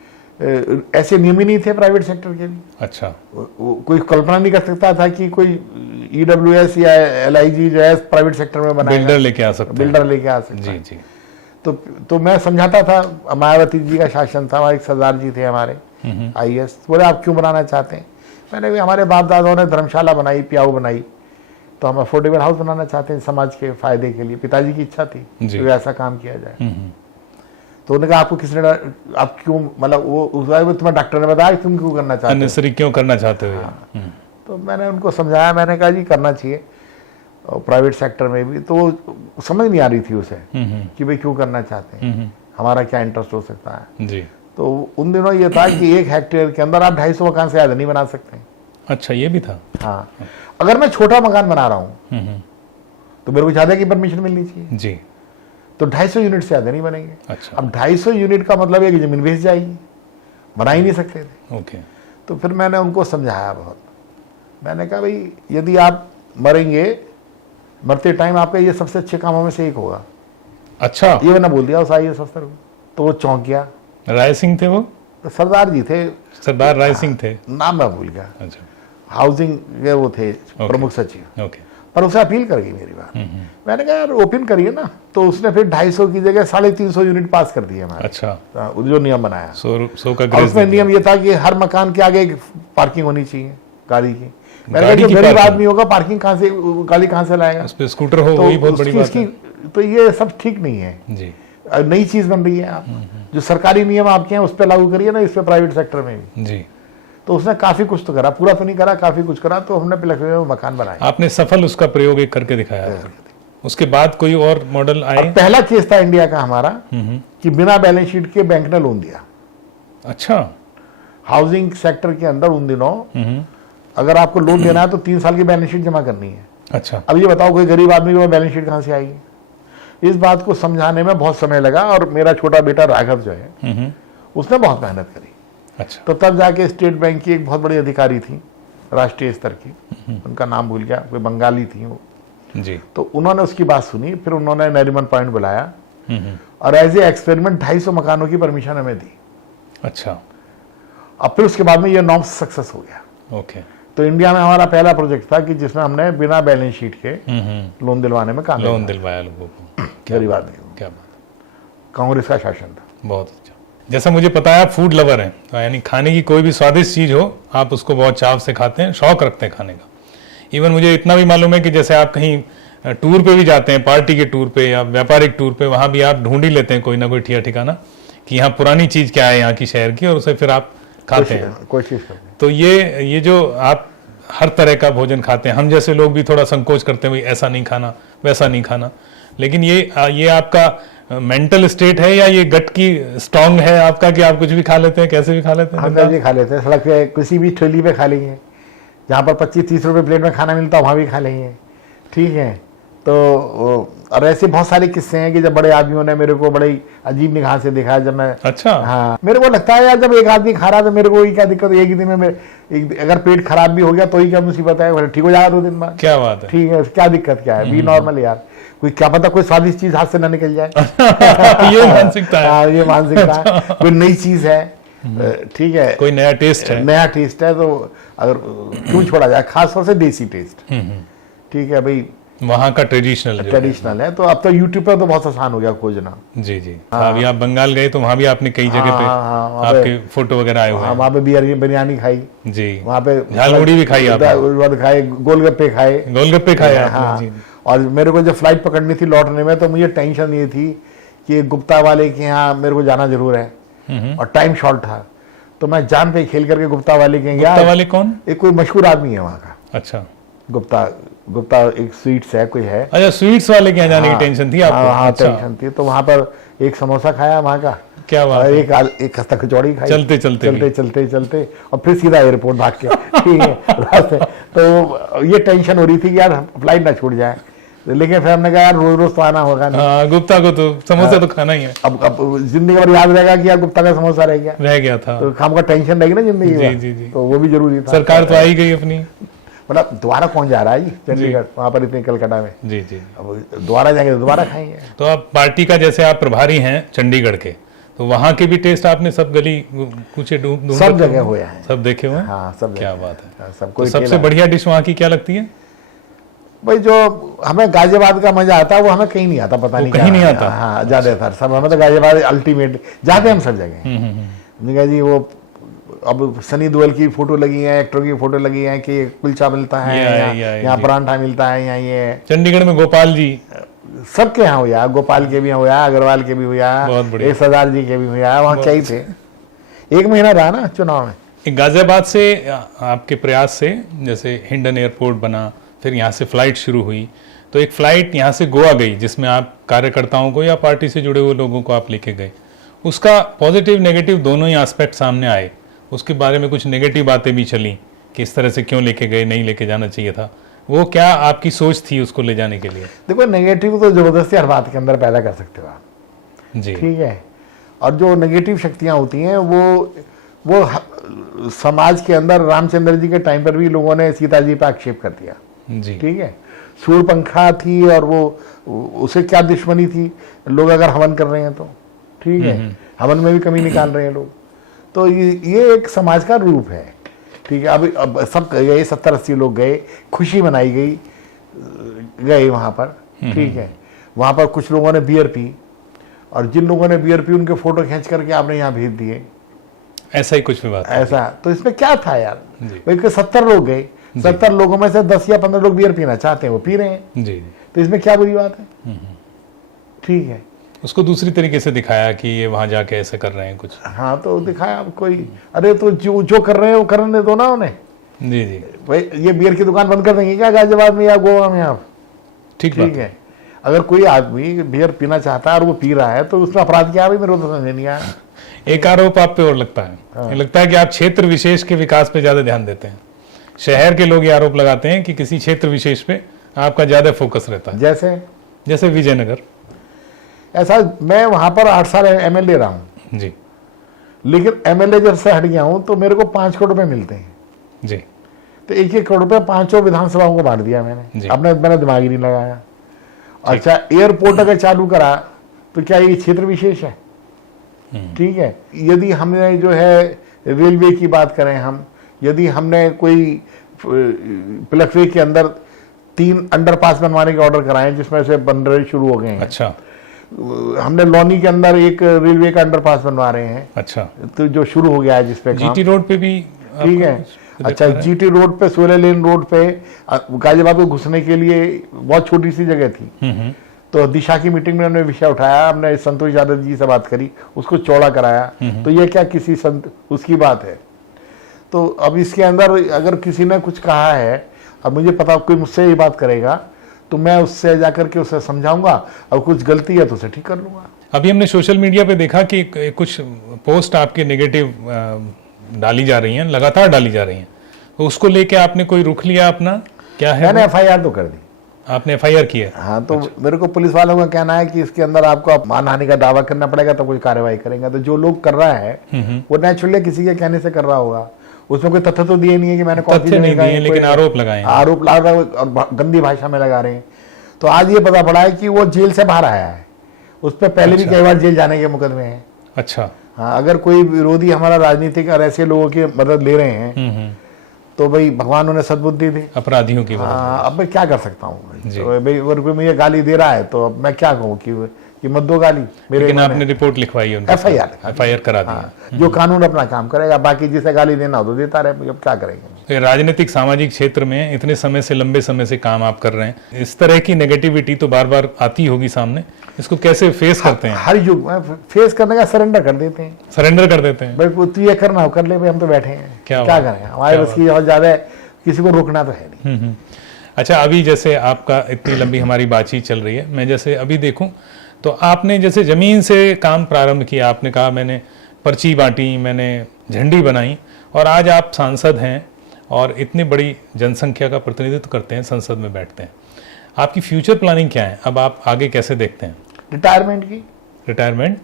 ऐसे नियम ही नहीं थे प्राइवेट सेक्टर के लिए। अच्छा। कोई कल्पना नहीं कर सकता था कि कोई EWS या LIG जो है प्राइवेट सेक्टर में बनाएगा। बिल्डर लेके आ सकते। बिल्डर लेके आ सकते। जी जी। तो मैं समझाता था। मायावती जी का शासन था, हमारे सरदार जी थे हमारे IAS। बोले आप क्यों बनाना चाहते हैं? मैंने भी हमारे बाप दादाओं ने धर्मशाला बनाई, प्याऊ बनाई, तो हम अफोर्डेबल हाउस बनाना चाहते हैं समाज के फायदे के लिए। पिताजी की इच्छा थी कि ऐसा काम किया जाए। तो उन्होंने कहा आपको किसने, आप क्यों, मतलब वो तुम्हें डॉक्टर ने बताया तुम क्यों करना चाहते हो, अननेसेसरी क्यों करना चाहते हो? तो मैंने उनको समझाया। मैंने कहा जी करना चाहिए प्राइवेट सेक्टर में भी। तो समझ नहीं आ रही थी उसे कि भाई क्यों करना चाहते हैं, हमारा क्या इंटरेस्ट हो सकता है जी। तो उन दिनों ये था कि 1 हेक्टेयर के अंदर आप 250 मकान से ज्यादा नहीं बना सकते। अच्छा, ये भी था। हाँ, अगर मैं छोटा मकान बना रहा हूँ तो मेरे को ज्यादा की परमिशन मिलनी चाहिए जी। तो 250 यूनिट से ज्यादा नहीं बनेंगे। अच्छा। अब 250 यूनिट का मतलब है कि जमीन बेच जाएगी, बना ही नहीं सकते थे। ओके। तो फिर मैंने उनको समझाया बहुत। मैंने कहा भाई यदि आप मरेंगे, मरते टाइम आपका ये सबसे अच्छे कामों में से एक होगा। अच्छा। ये मैंने बोल दिया उस IAS अफसर को, तो वो चौंक गया। राय सिंह थे वो? तो सरदार जी थे, सरदार राय सिंह थे, नाम मैं भूल गया। अच्छा। हाउसिंग के वो थे प्रमुख सचिव, ओके। पर उसे अपील कर गई मेरी बात। मैंने कहा यार ओपन करिए ना, तो उसने फिर 250 की जगह 350 यूनिट पास कर दिए हमारे। अच्छा, जो नियम बनाया, 100 का और ग्रेस उसमें दे नियम ये था कि हर मकान के आगे एक पार्किंग होनी चाहिए गाड़ी की। मैंने कहा गाड़ी जो की गरीब parking? आदमी होगा पार्किंग कहाँ से, गाड़ी कहाँ से लाएगा? उस पे स्कूटर हो, वही बहुत बड़ी बात है। तो ये सब ठीक नहीं है। जी नई चीज बन रही है, आप जो सरकारी नियम आपके हैं उस पर लागू करिए ना, इस पे प्राइवेट सेक्टर में भी। जी। तो उसने काफी कुछ तो करा, पूरा तो नहीं करा, काफी कुछ करा, तो हमने लखनऊ में मकान बनाए। आपने सफल उसका प्रयोग एक करके दिखाया। उसके बाद कोई और मॉडल आए? पहला केस था इंडिया का हमारा कि बिना बैलेंस शीट के बैंक ने लोन दिया। अच्छा। हाउसिंग सेक्टर के अंदर उन दिनों अगर आपको लोन देना है तो 3 साल की बैलेंस शीट जमा करनी है। अच्छा। अब ये बताओ कोई गरीब आदमी को बैलेंस शीट कहां से आएगी? इस बात को समझाने में बहुत समय लगा, और मेरा छोटा बेटा राघव जो है उसने बहुत मेहनत करी। अच्छा। तो तब जाके स्टेट बैंक की एक बहुत बड़ी अधिकारी थी राष्ट्रीय स्तर की, उनका नाम भूल गया, कोई बंगाली थी वो। जी। तो उन्होंने उसकी बात सुनी, फिर उन्होंने नरीमन पॉइंट बुलाया और एज ए एक्सपेरिमेंट 250 मकानों की परमिशन हमें दी। अच्छा। अब फिर उसके बाद में ये नॉर्म सक्सेस हो गया। ओके। तो इंडिया में हमारा पहला प्रोजेक्ट था कि जिसमें हमने बिना बैलेंस शीट के लोन दिलवाने में काम लोन दिलवाया लोगों को। गरीब आदमी को। क्या बात। कांग्रेस का शासन था। बहुत अच्छा। जैसा मुझे पता है आप फूड लवर हैं, तो यानी खाने की कोई भी स्वादिष्ट चीज हो आप उसको बहुत चाव से खाते हैं, शौक रखते हैं खाने का। इवन मुझे इतना भी मालूम है कि जैसे आप कहीं टूर पे भी जाते हैं, पार्टी के टूर पे या व्यापारिक टूर पे, वहां भी आप ढूंढ ही लेते हैं कोई ना कोई ठिकाना कि यहाँ पुरानी चीज क्या है यहाँ की शहर की, और उसे फिर आप खाते हैं। कोशिश करते हैं। तो ये जो आप हर तरह का भोजन खाते हैं, हम जैसे लोग भी थोड़ा संकोच करते हैं, भाई ऐसा नहीं खाना वैसा नहीं खाना, लेकिन ये आपका मेंटल स्टेट है या ये गट की स्ट्रांग है आपका कि आप कुछ भी खा लेते हैं, कैसे भी खा लेते हैं? हम भी खा लेते हैं, सड़क पे किसी भी ठेली पे खा लेंगे, जहाँ पर 25-30 रुपए प्लेट में खाना मिलता है वहाँ भी खा लेंगे। ठीक है। तो और ऐसे बहुत सारे किस्से हैं कि जब बड़े आदमियों ने मेरे को बड़े अजीब निगाह से देखा जब मैं। अच्छा। हाँ, मेरे को लगता है यार जब एक आदमी खा रहा है तो मेरे को क्या दिक्कत है? एक ही दिन में अगर पेट खराब भी हो गया तो ही क्या मुसीबत है, ठीक हो जाएगा 2 दिन बाद। क्या बात है। ठीक है, क्या दिक्कत क्या है? बी नॉर्मल यार। कोई क्या पता कोई स्वादिष्ट चीज हाथ से ना निकल जाए। ये मानसिकता है। हाँ, ये मानसिकता है। कोई नई चीज है, ठीक है, कोई नया टेस्ट है, नया टेस्ट है, तो अगर क्यों छोड़ा जाए, खासतौर से देसी टेस्ट। ठीक है भाई, वहाँ का ट्रेडिशनल है। तो अब तो यूट्यूब पर तो बहुत आसान हो गया खोजना। जी जी। अभी आप बंगाल गए तो वहाँ भी आपने कई जगह पे आपके फोटो वगैरह आए हुए हैं। वहाँ पे बिरयानी खाई जी, वहाँ पे झालमुड़ी भी खाई आपने, खाए, गोलगप्पे खाए आपने। और मेरे को जब फ्लाइट पकड़नी थी लौटने में तो मुझे टेंशन ये थी कि गुप्ता वाले के यहाँ मेरे को जाना जरूर है और टाइम शॉर्ट था, तो मैं जान पे खेल करके गुप्ता वाले के गया। गुप्ता वाले कौन? एक कोई मशहूर आदमी है वहाँ का। अच्छा। गुप्ता एक स्वीट्स है कोई है। अच्छा, स्वीट्स वाले के यहाँ जाने की टेंशन थी आपको? हाँ, टेंशन थी। तो वहाँ पर एक समोसा खाया वहाँ का, क्या बात है, एक खस्ता कचौड़ी खाई चलते और फिर सीधा एयरपोर्ट भाग के। ठीक है, रास्ते तो ये टेंशन हो रही थी कि यार फ्लाइट ना छूट जाए, लेकिन फिर हमने कहा यार रोज रोज तो आना होगा नहीं। गुप्ता को तो समोसा तो खाना ही है। अब जिंदगी भर याद रहेगा कि यार गुप्ता का समोसा रह गया था, तो काम का टेंशन रहेगी ना जिंदगी में, तो वो भी जरूरी था। सरकार तो आई गई अपनी, मतलब दोबारा कौन जा रहा है जी चंडीगढ़, वहाँ पर इतने कलकत्ता में। जी जी। अब दोबारा जाएंगे तो दोबारा खाएंगे। तो आप पार्टी का जैसे आप प्रभारी हैं चंडीगढ़ के, तो वहाँ के भी टेस्ट आपने सब गली कुछ सब जगह हुए हैं, सब देखे हुए हैं। हाँ, सब। क्या बात है। सबको। तो सबसे बढ़िया डिश वहाँ की क्या लगती है? भाई जो हमें गाजियाबाद का मजा आता है वो हमें कहीं नहीं आता, पता नहीं कहीं नहीं आता। हाँ, ज्यादातर सब हमें तो गाजियाबाद अल्टीमेट, जाते हम सब जगह। जी वो अब सनी देओल की फोटो लगी है, एक्टर की फोटो लगी है कि कुलचा मिलता है, यहाँ परांठा मिलता है, यहाँ ये चंडीगढ़ में गोपाल जी सबके यहाँ हुआ, गोपाल के भी हुआ, अग्रवाल के भी हुआ, एक सरदार जी के भी हुआ। वहाँ क्या ही थे, 1 महीना रहा ना चुनाव में। गाजियाबाद से आपके प्रयास से जैसे हिंडन एयरपोर्ट बना, फिर यहाँ से फ्लाइट शुरू हुई, तो एक फ्लाइट यहाँ से गोवा गई जिसमें आप कार्यकर्ताओं को या पार्टी से जुड़े हुए लोगों को आप लेके गए। उसका पॉजिटिव नेगेटिव दोनों ही एस्पेक्ट सामने आए, उसके बारे में कुछ नेगेटिव बातें भी चली कि इस तरह से क्यों लेके गए, नहीं लेके जाना चाहिए था। वो क्या आपकी सोच थी उसको ले जाने के लिए? देखो, नेगेटिव तो जबरदस्ती हर बात के अंदर पैदा कर सकते हो आप जी, ठीक है। और जो नेगेटिव शक्तियां होती हैं वो समाज के अंदर रामचंद्र जी के टाइम पर भी लोगों ने सीता जी पर आक्षेप कर दिया जी, ठीक है। सूर्यपंखा थी और वो उसे क्या दुश्मनी थी, लोग अगर हवन कर रहे हैं तो ठीक है, हवन में भी कमी निकाल रहे हैं लोग। तो ये एक समाज का रूप है ठीक है, अब सब गए, 70-80 लोग गए, खुशी मनाई गई, गए वहाँ पर, ठीक है। वहाँ पर कुछ लोगों ने बियर पी, और जिन लोगों ने बियर पी उनके फोटो खींच करके आपने यहाँ भेज दिए, ऐसा ही कुछ भी बात ऐसा। तो इसमें क्या था यार, जी। भाई 70 लोग गए, 70 लोगों में से 10 या 15 लोग बियर पीना चाहते हैं, वो पी रहे हैं, जी। तो इसमें क्या बुरी बात है, ठीक है। उसको दूसरी तरीके से दिखाया कि ये वहां जाके ऐसे कर रहे हैं कुछ। हाँ, तो दिखाया कोई, अरे तो जो कर रहे हैं वो करने दो ना उन्हें। जी जी, भाई ये बियर की दुकान बंद कर देंगे क्या गाजियाबाद में या गोवा में आप? ठीक है। अगर कोई आदमी बियर पीना चाहता है और वो पी रहा है तो उसमें अपराध क्या है, मेरे को तो समझ नहीं आया। एक आरोप आप पे और लगता है, ये लगता है कि आप क्षेत्र विशेष के विकास पे ज्यादा ध्यान देते हैं। शहर के लोग ये आरोप लगाते हैं कि किसी क्षेत्र विशेष पे आपका ज्यादा फोकस रहता है, जैसे विजयनगर। ऐसा, मैं वहां पर 8 साल एमएलए रहा हूँ जी लेकिन एमएलए जब से हट गया हूं तो मेरे को 5 करोड़ रुपए मिलते हैं जी। तो 1-1 करोड़ रुपए 5 विधानसभाओं को बांट दिया मैंने, मैंने दिमाग ही नहीं लगाया। अच्छा, एयरपोर्ट अगर चालू करा तो क्या ये क्षेत्र विशेष है? ठीक है। यदि हमने जो है रेलवे की बात करें, हम यदि हमने कोई प्लकवे के अंदर 3 अंडरपास बनवाने के ऑर्डर कराए जिसमें से बन रहे शुरू हो गए हैं। अच्छा। हमने लौनी के अंदर एक रेलवे का अंडरपास बनवा रहे हैं। अच्छा। तो जो शुरू हो गया है जिसपे जीटी रोड पे भी, ठीक है। अच्छा, जीटी रोड पे, 16 लेन रोड पे गाजियाबाद को घुसने के लिए बहुत छोटी सी जगह थी, तो दिशा की मीटिंग में हमने विषय उठाया, हमने संतोष यादव जी से बात करी, उसको चौड़ा कराया। तो ये क्या किसी संत उसकी बात है? तो अब इसके अंदर अगर किसी ने कुछ कहा है, अब मुझे पता कोई मुझसे ये बात करेगा तो मैं उससे जाकर के उसे समझाऊंगा, और कुछ गलती है तो उसे ठीक कर लूंगा। अभी हमने सोशल मीडिया पे देखा कि कुछ पोस्ट आपके नेगेटिव डाली जा रही हैं, लगातार डाली जा रही हैं, तो उसको लेके आपने कोई रुख लिया अपना? क्या है? मैंने एफआईआर तो कर दी। आपने एफआईआर की है? हाँ, तो मेरे को पुलिस वालों का कहना है कि इसके अंदर आपको मानहानि का दावा करना पड़ेगा तो कोई कार्रवाई करेंगे। तो जो लोग कर रहा है वो नेचुरली किसी के कहने से कर रहा होगा, उसमें कोई तथ्य तो दिए नहीं है कि मैंने तथ्य नहीं दिए, लेकिन आरोप लगाए, आरोप लगा रहे और गंदी भाषा में लगा रहे हैं। तो आज ये पता पड़ा है कि वो जेल से बाहर आया है, उस पर पहले भी कई बार जेल जाने के मुकदमे हैं। अच्छा। हाँ, अगर कोई विरोधी हमारा राजनीतिक और ऐसे लोगों की मदद ले रहे हैं तो भाई भगवान उन्हें सद्बुद्धि दे, अपराधियों की। हाँ, अब मैं क्या कर सकता हूँ? तो भाई कोई मुझे गाली दे रहा है तो अब मैं क्या कहूँ कि मत दो गाली मेरे। लेकिन आपने रिपोर्ट लिखवाई है, एफआईआर करा दी। जो कानून अपना काम करेगा, बाकी जिसे गाली देना हो तो देता रहे, अब क्या करेंगे। तो राजनीतिक सामाजिक क्षेत्र में इतने समय से, लंबे समय से काम आप कर रहे हैं, इस तरह की नेगेटिविटी तो बार बार आती होगी सामने, इसको कैसे फेस करते हैं? हर युग में फेस करने का सरेंडर कर देते हैं। सरेंडर कर देते हैं, भाई तू ये करना हो कर ले, भाई हम तो बैठे हैं, क्या करें, हमारे बस की बहुत ज्यादा है, किसी को रोकना तो है नहीं। अच्छा, अभी जैसे आपका इतनी लंबी हमारी बातचीत चल रही है, मैं जैसे अभी देखूं तो आपने जैसे जमीन से काम प्रारंभ किया, आपने कहा मैंने पर्ची बांटी, मैंने झंडी बनाई, और आज आप सांसद हैं और इतनी बड़ी जनसंख्या का प्रतिनिधित्व करते हैं, संसद में बैठते हैं। आपकी फ्यूचर प्लानिंग क्या है? अब आप आगे कैसे देखते हैं? रिटायरमेंट की। रिटायरमेंट?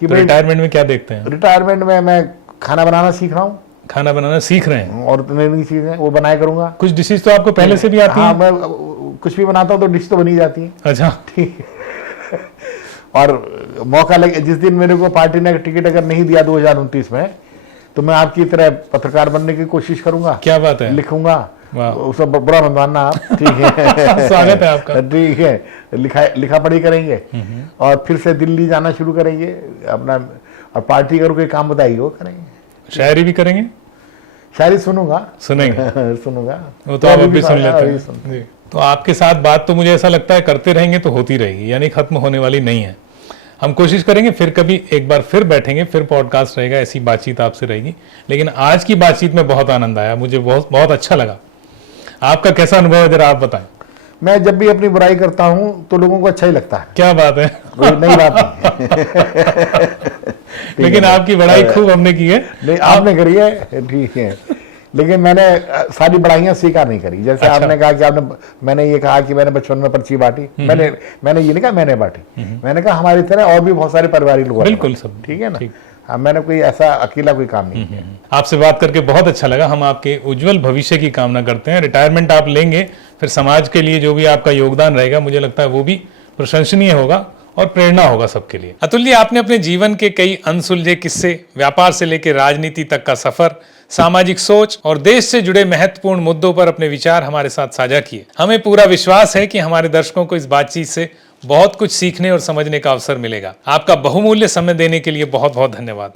तो रिटायरमेंट में क्या देखते हैं? रिटायरमेंट में मैं खाना बनाना सीख रहा हूँ। खाना बनाना सीख रहे हैं? और नई नई चीजें वो बनाया करूंगा। कुछ डिशेज तो आपको पहले से भी आती हैं? हाँ, मैं कुछ भी बनाता हूँ तो डिश तो बनी जाती है। अच्छा, ठीक है। और मौका लगे, जिस दिन मेरे को पार्टी ने टिकट अगर नहीं दिया 2029 में, तो मैं आपकी तरह पत्रकार बनने की कोशिश करूंगा। क्या बात है? लिखूंगा, उसको बुरा मत मानना आप, ठीक है। स्वागत है आपका। ठीक है, लिखा पढ़ी करेंगे और फिर से दिल्ली जाना शुरू करेंगे अपना, और पार्टी अगर कोई काम बताएगी वो करेंगे। शायरी भी करेंगे? शायरी सुनूंगा, सुनेंगे? सुनूंगा, वो तो आप अभी सुन लेते हैं। तो आपके साथ बात तो मुझे ऐसा लगता है करते रहेंगे तो होती रहेगी, यानी खत्म होने वाली नहीं है। हम कोशिश करेंगे, फिर कभी एक बार फिर बैठेंगे, फिर पॉडकास्ट रहेगा, ऐसी बातचीत आपसे रहेगी। लेकिन आज की बातचीत में बहुत आनंद आया, मुझे बहुत अच्छा लगा। आपका कैसा अनुभव है, जरा आप बताएं। मैं जब भी अपनी बुराई करता हूं तो लोगों को अच्छा ही लगता है। क्या बात है, नई बात नहीं। लेकिन आपकी बड़ाई खूब हमने की है। नहीं, आपने करी है, ठीक है, लेकिन मैंने सारी बड़ाइयां स्वीकार नहीं करी। जैसे अच्छा। आपने कहा कि मैंने ये कहा कि मैंने बचपन में पर्ची बांटी, मैंने ये नहीं कहा मैंने बांटी, मैंने कहा हमारी तरह और भी बहुत सारे परिवारिक लोग, बिल्कुल सब, ठीक है ना। हाँ, मैंने कोई ऐसा अकेला कोई काम नहीं किया। आपसे बात करके बहुत अच्छा लगा। हम आपके उज्जवल भविष्य की कामना करते हैं। रिटायरमेंट आप लेंगे, फिर समाज के लिए जो भी आपका योगदान रहेगा, मुझे लगता है वो भी प्रशंसनीय होगा और प्रेरणा होगा सबके लिए। अतुल जी, आपने अपने जीवन के कई अनसुलझे किस्से, व्यापार से लेकर राजनीति तक का सफर सामाजिक सोच और देश से जुड़े महत्वपूर्ण मुद्दों पर अपने विचार हमारे साथ साझा किए। हमें पूरा विश्वास है कि हमारे दर्शकों को इस बातचीत से बहुत कुछ सीखने और समझने का अवसर मिलेगा। आपका बहुमूल्य समय देने के लिए बहुत बहुत धन्यवाद।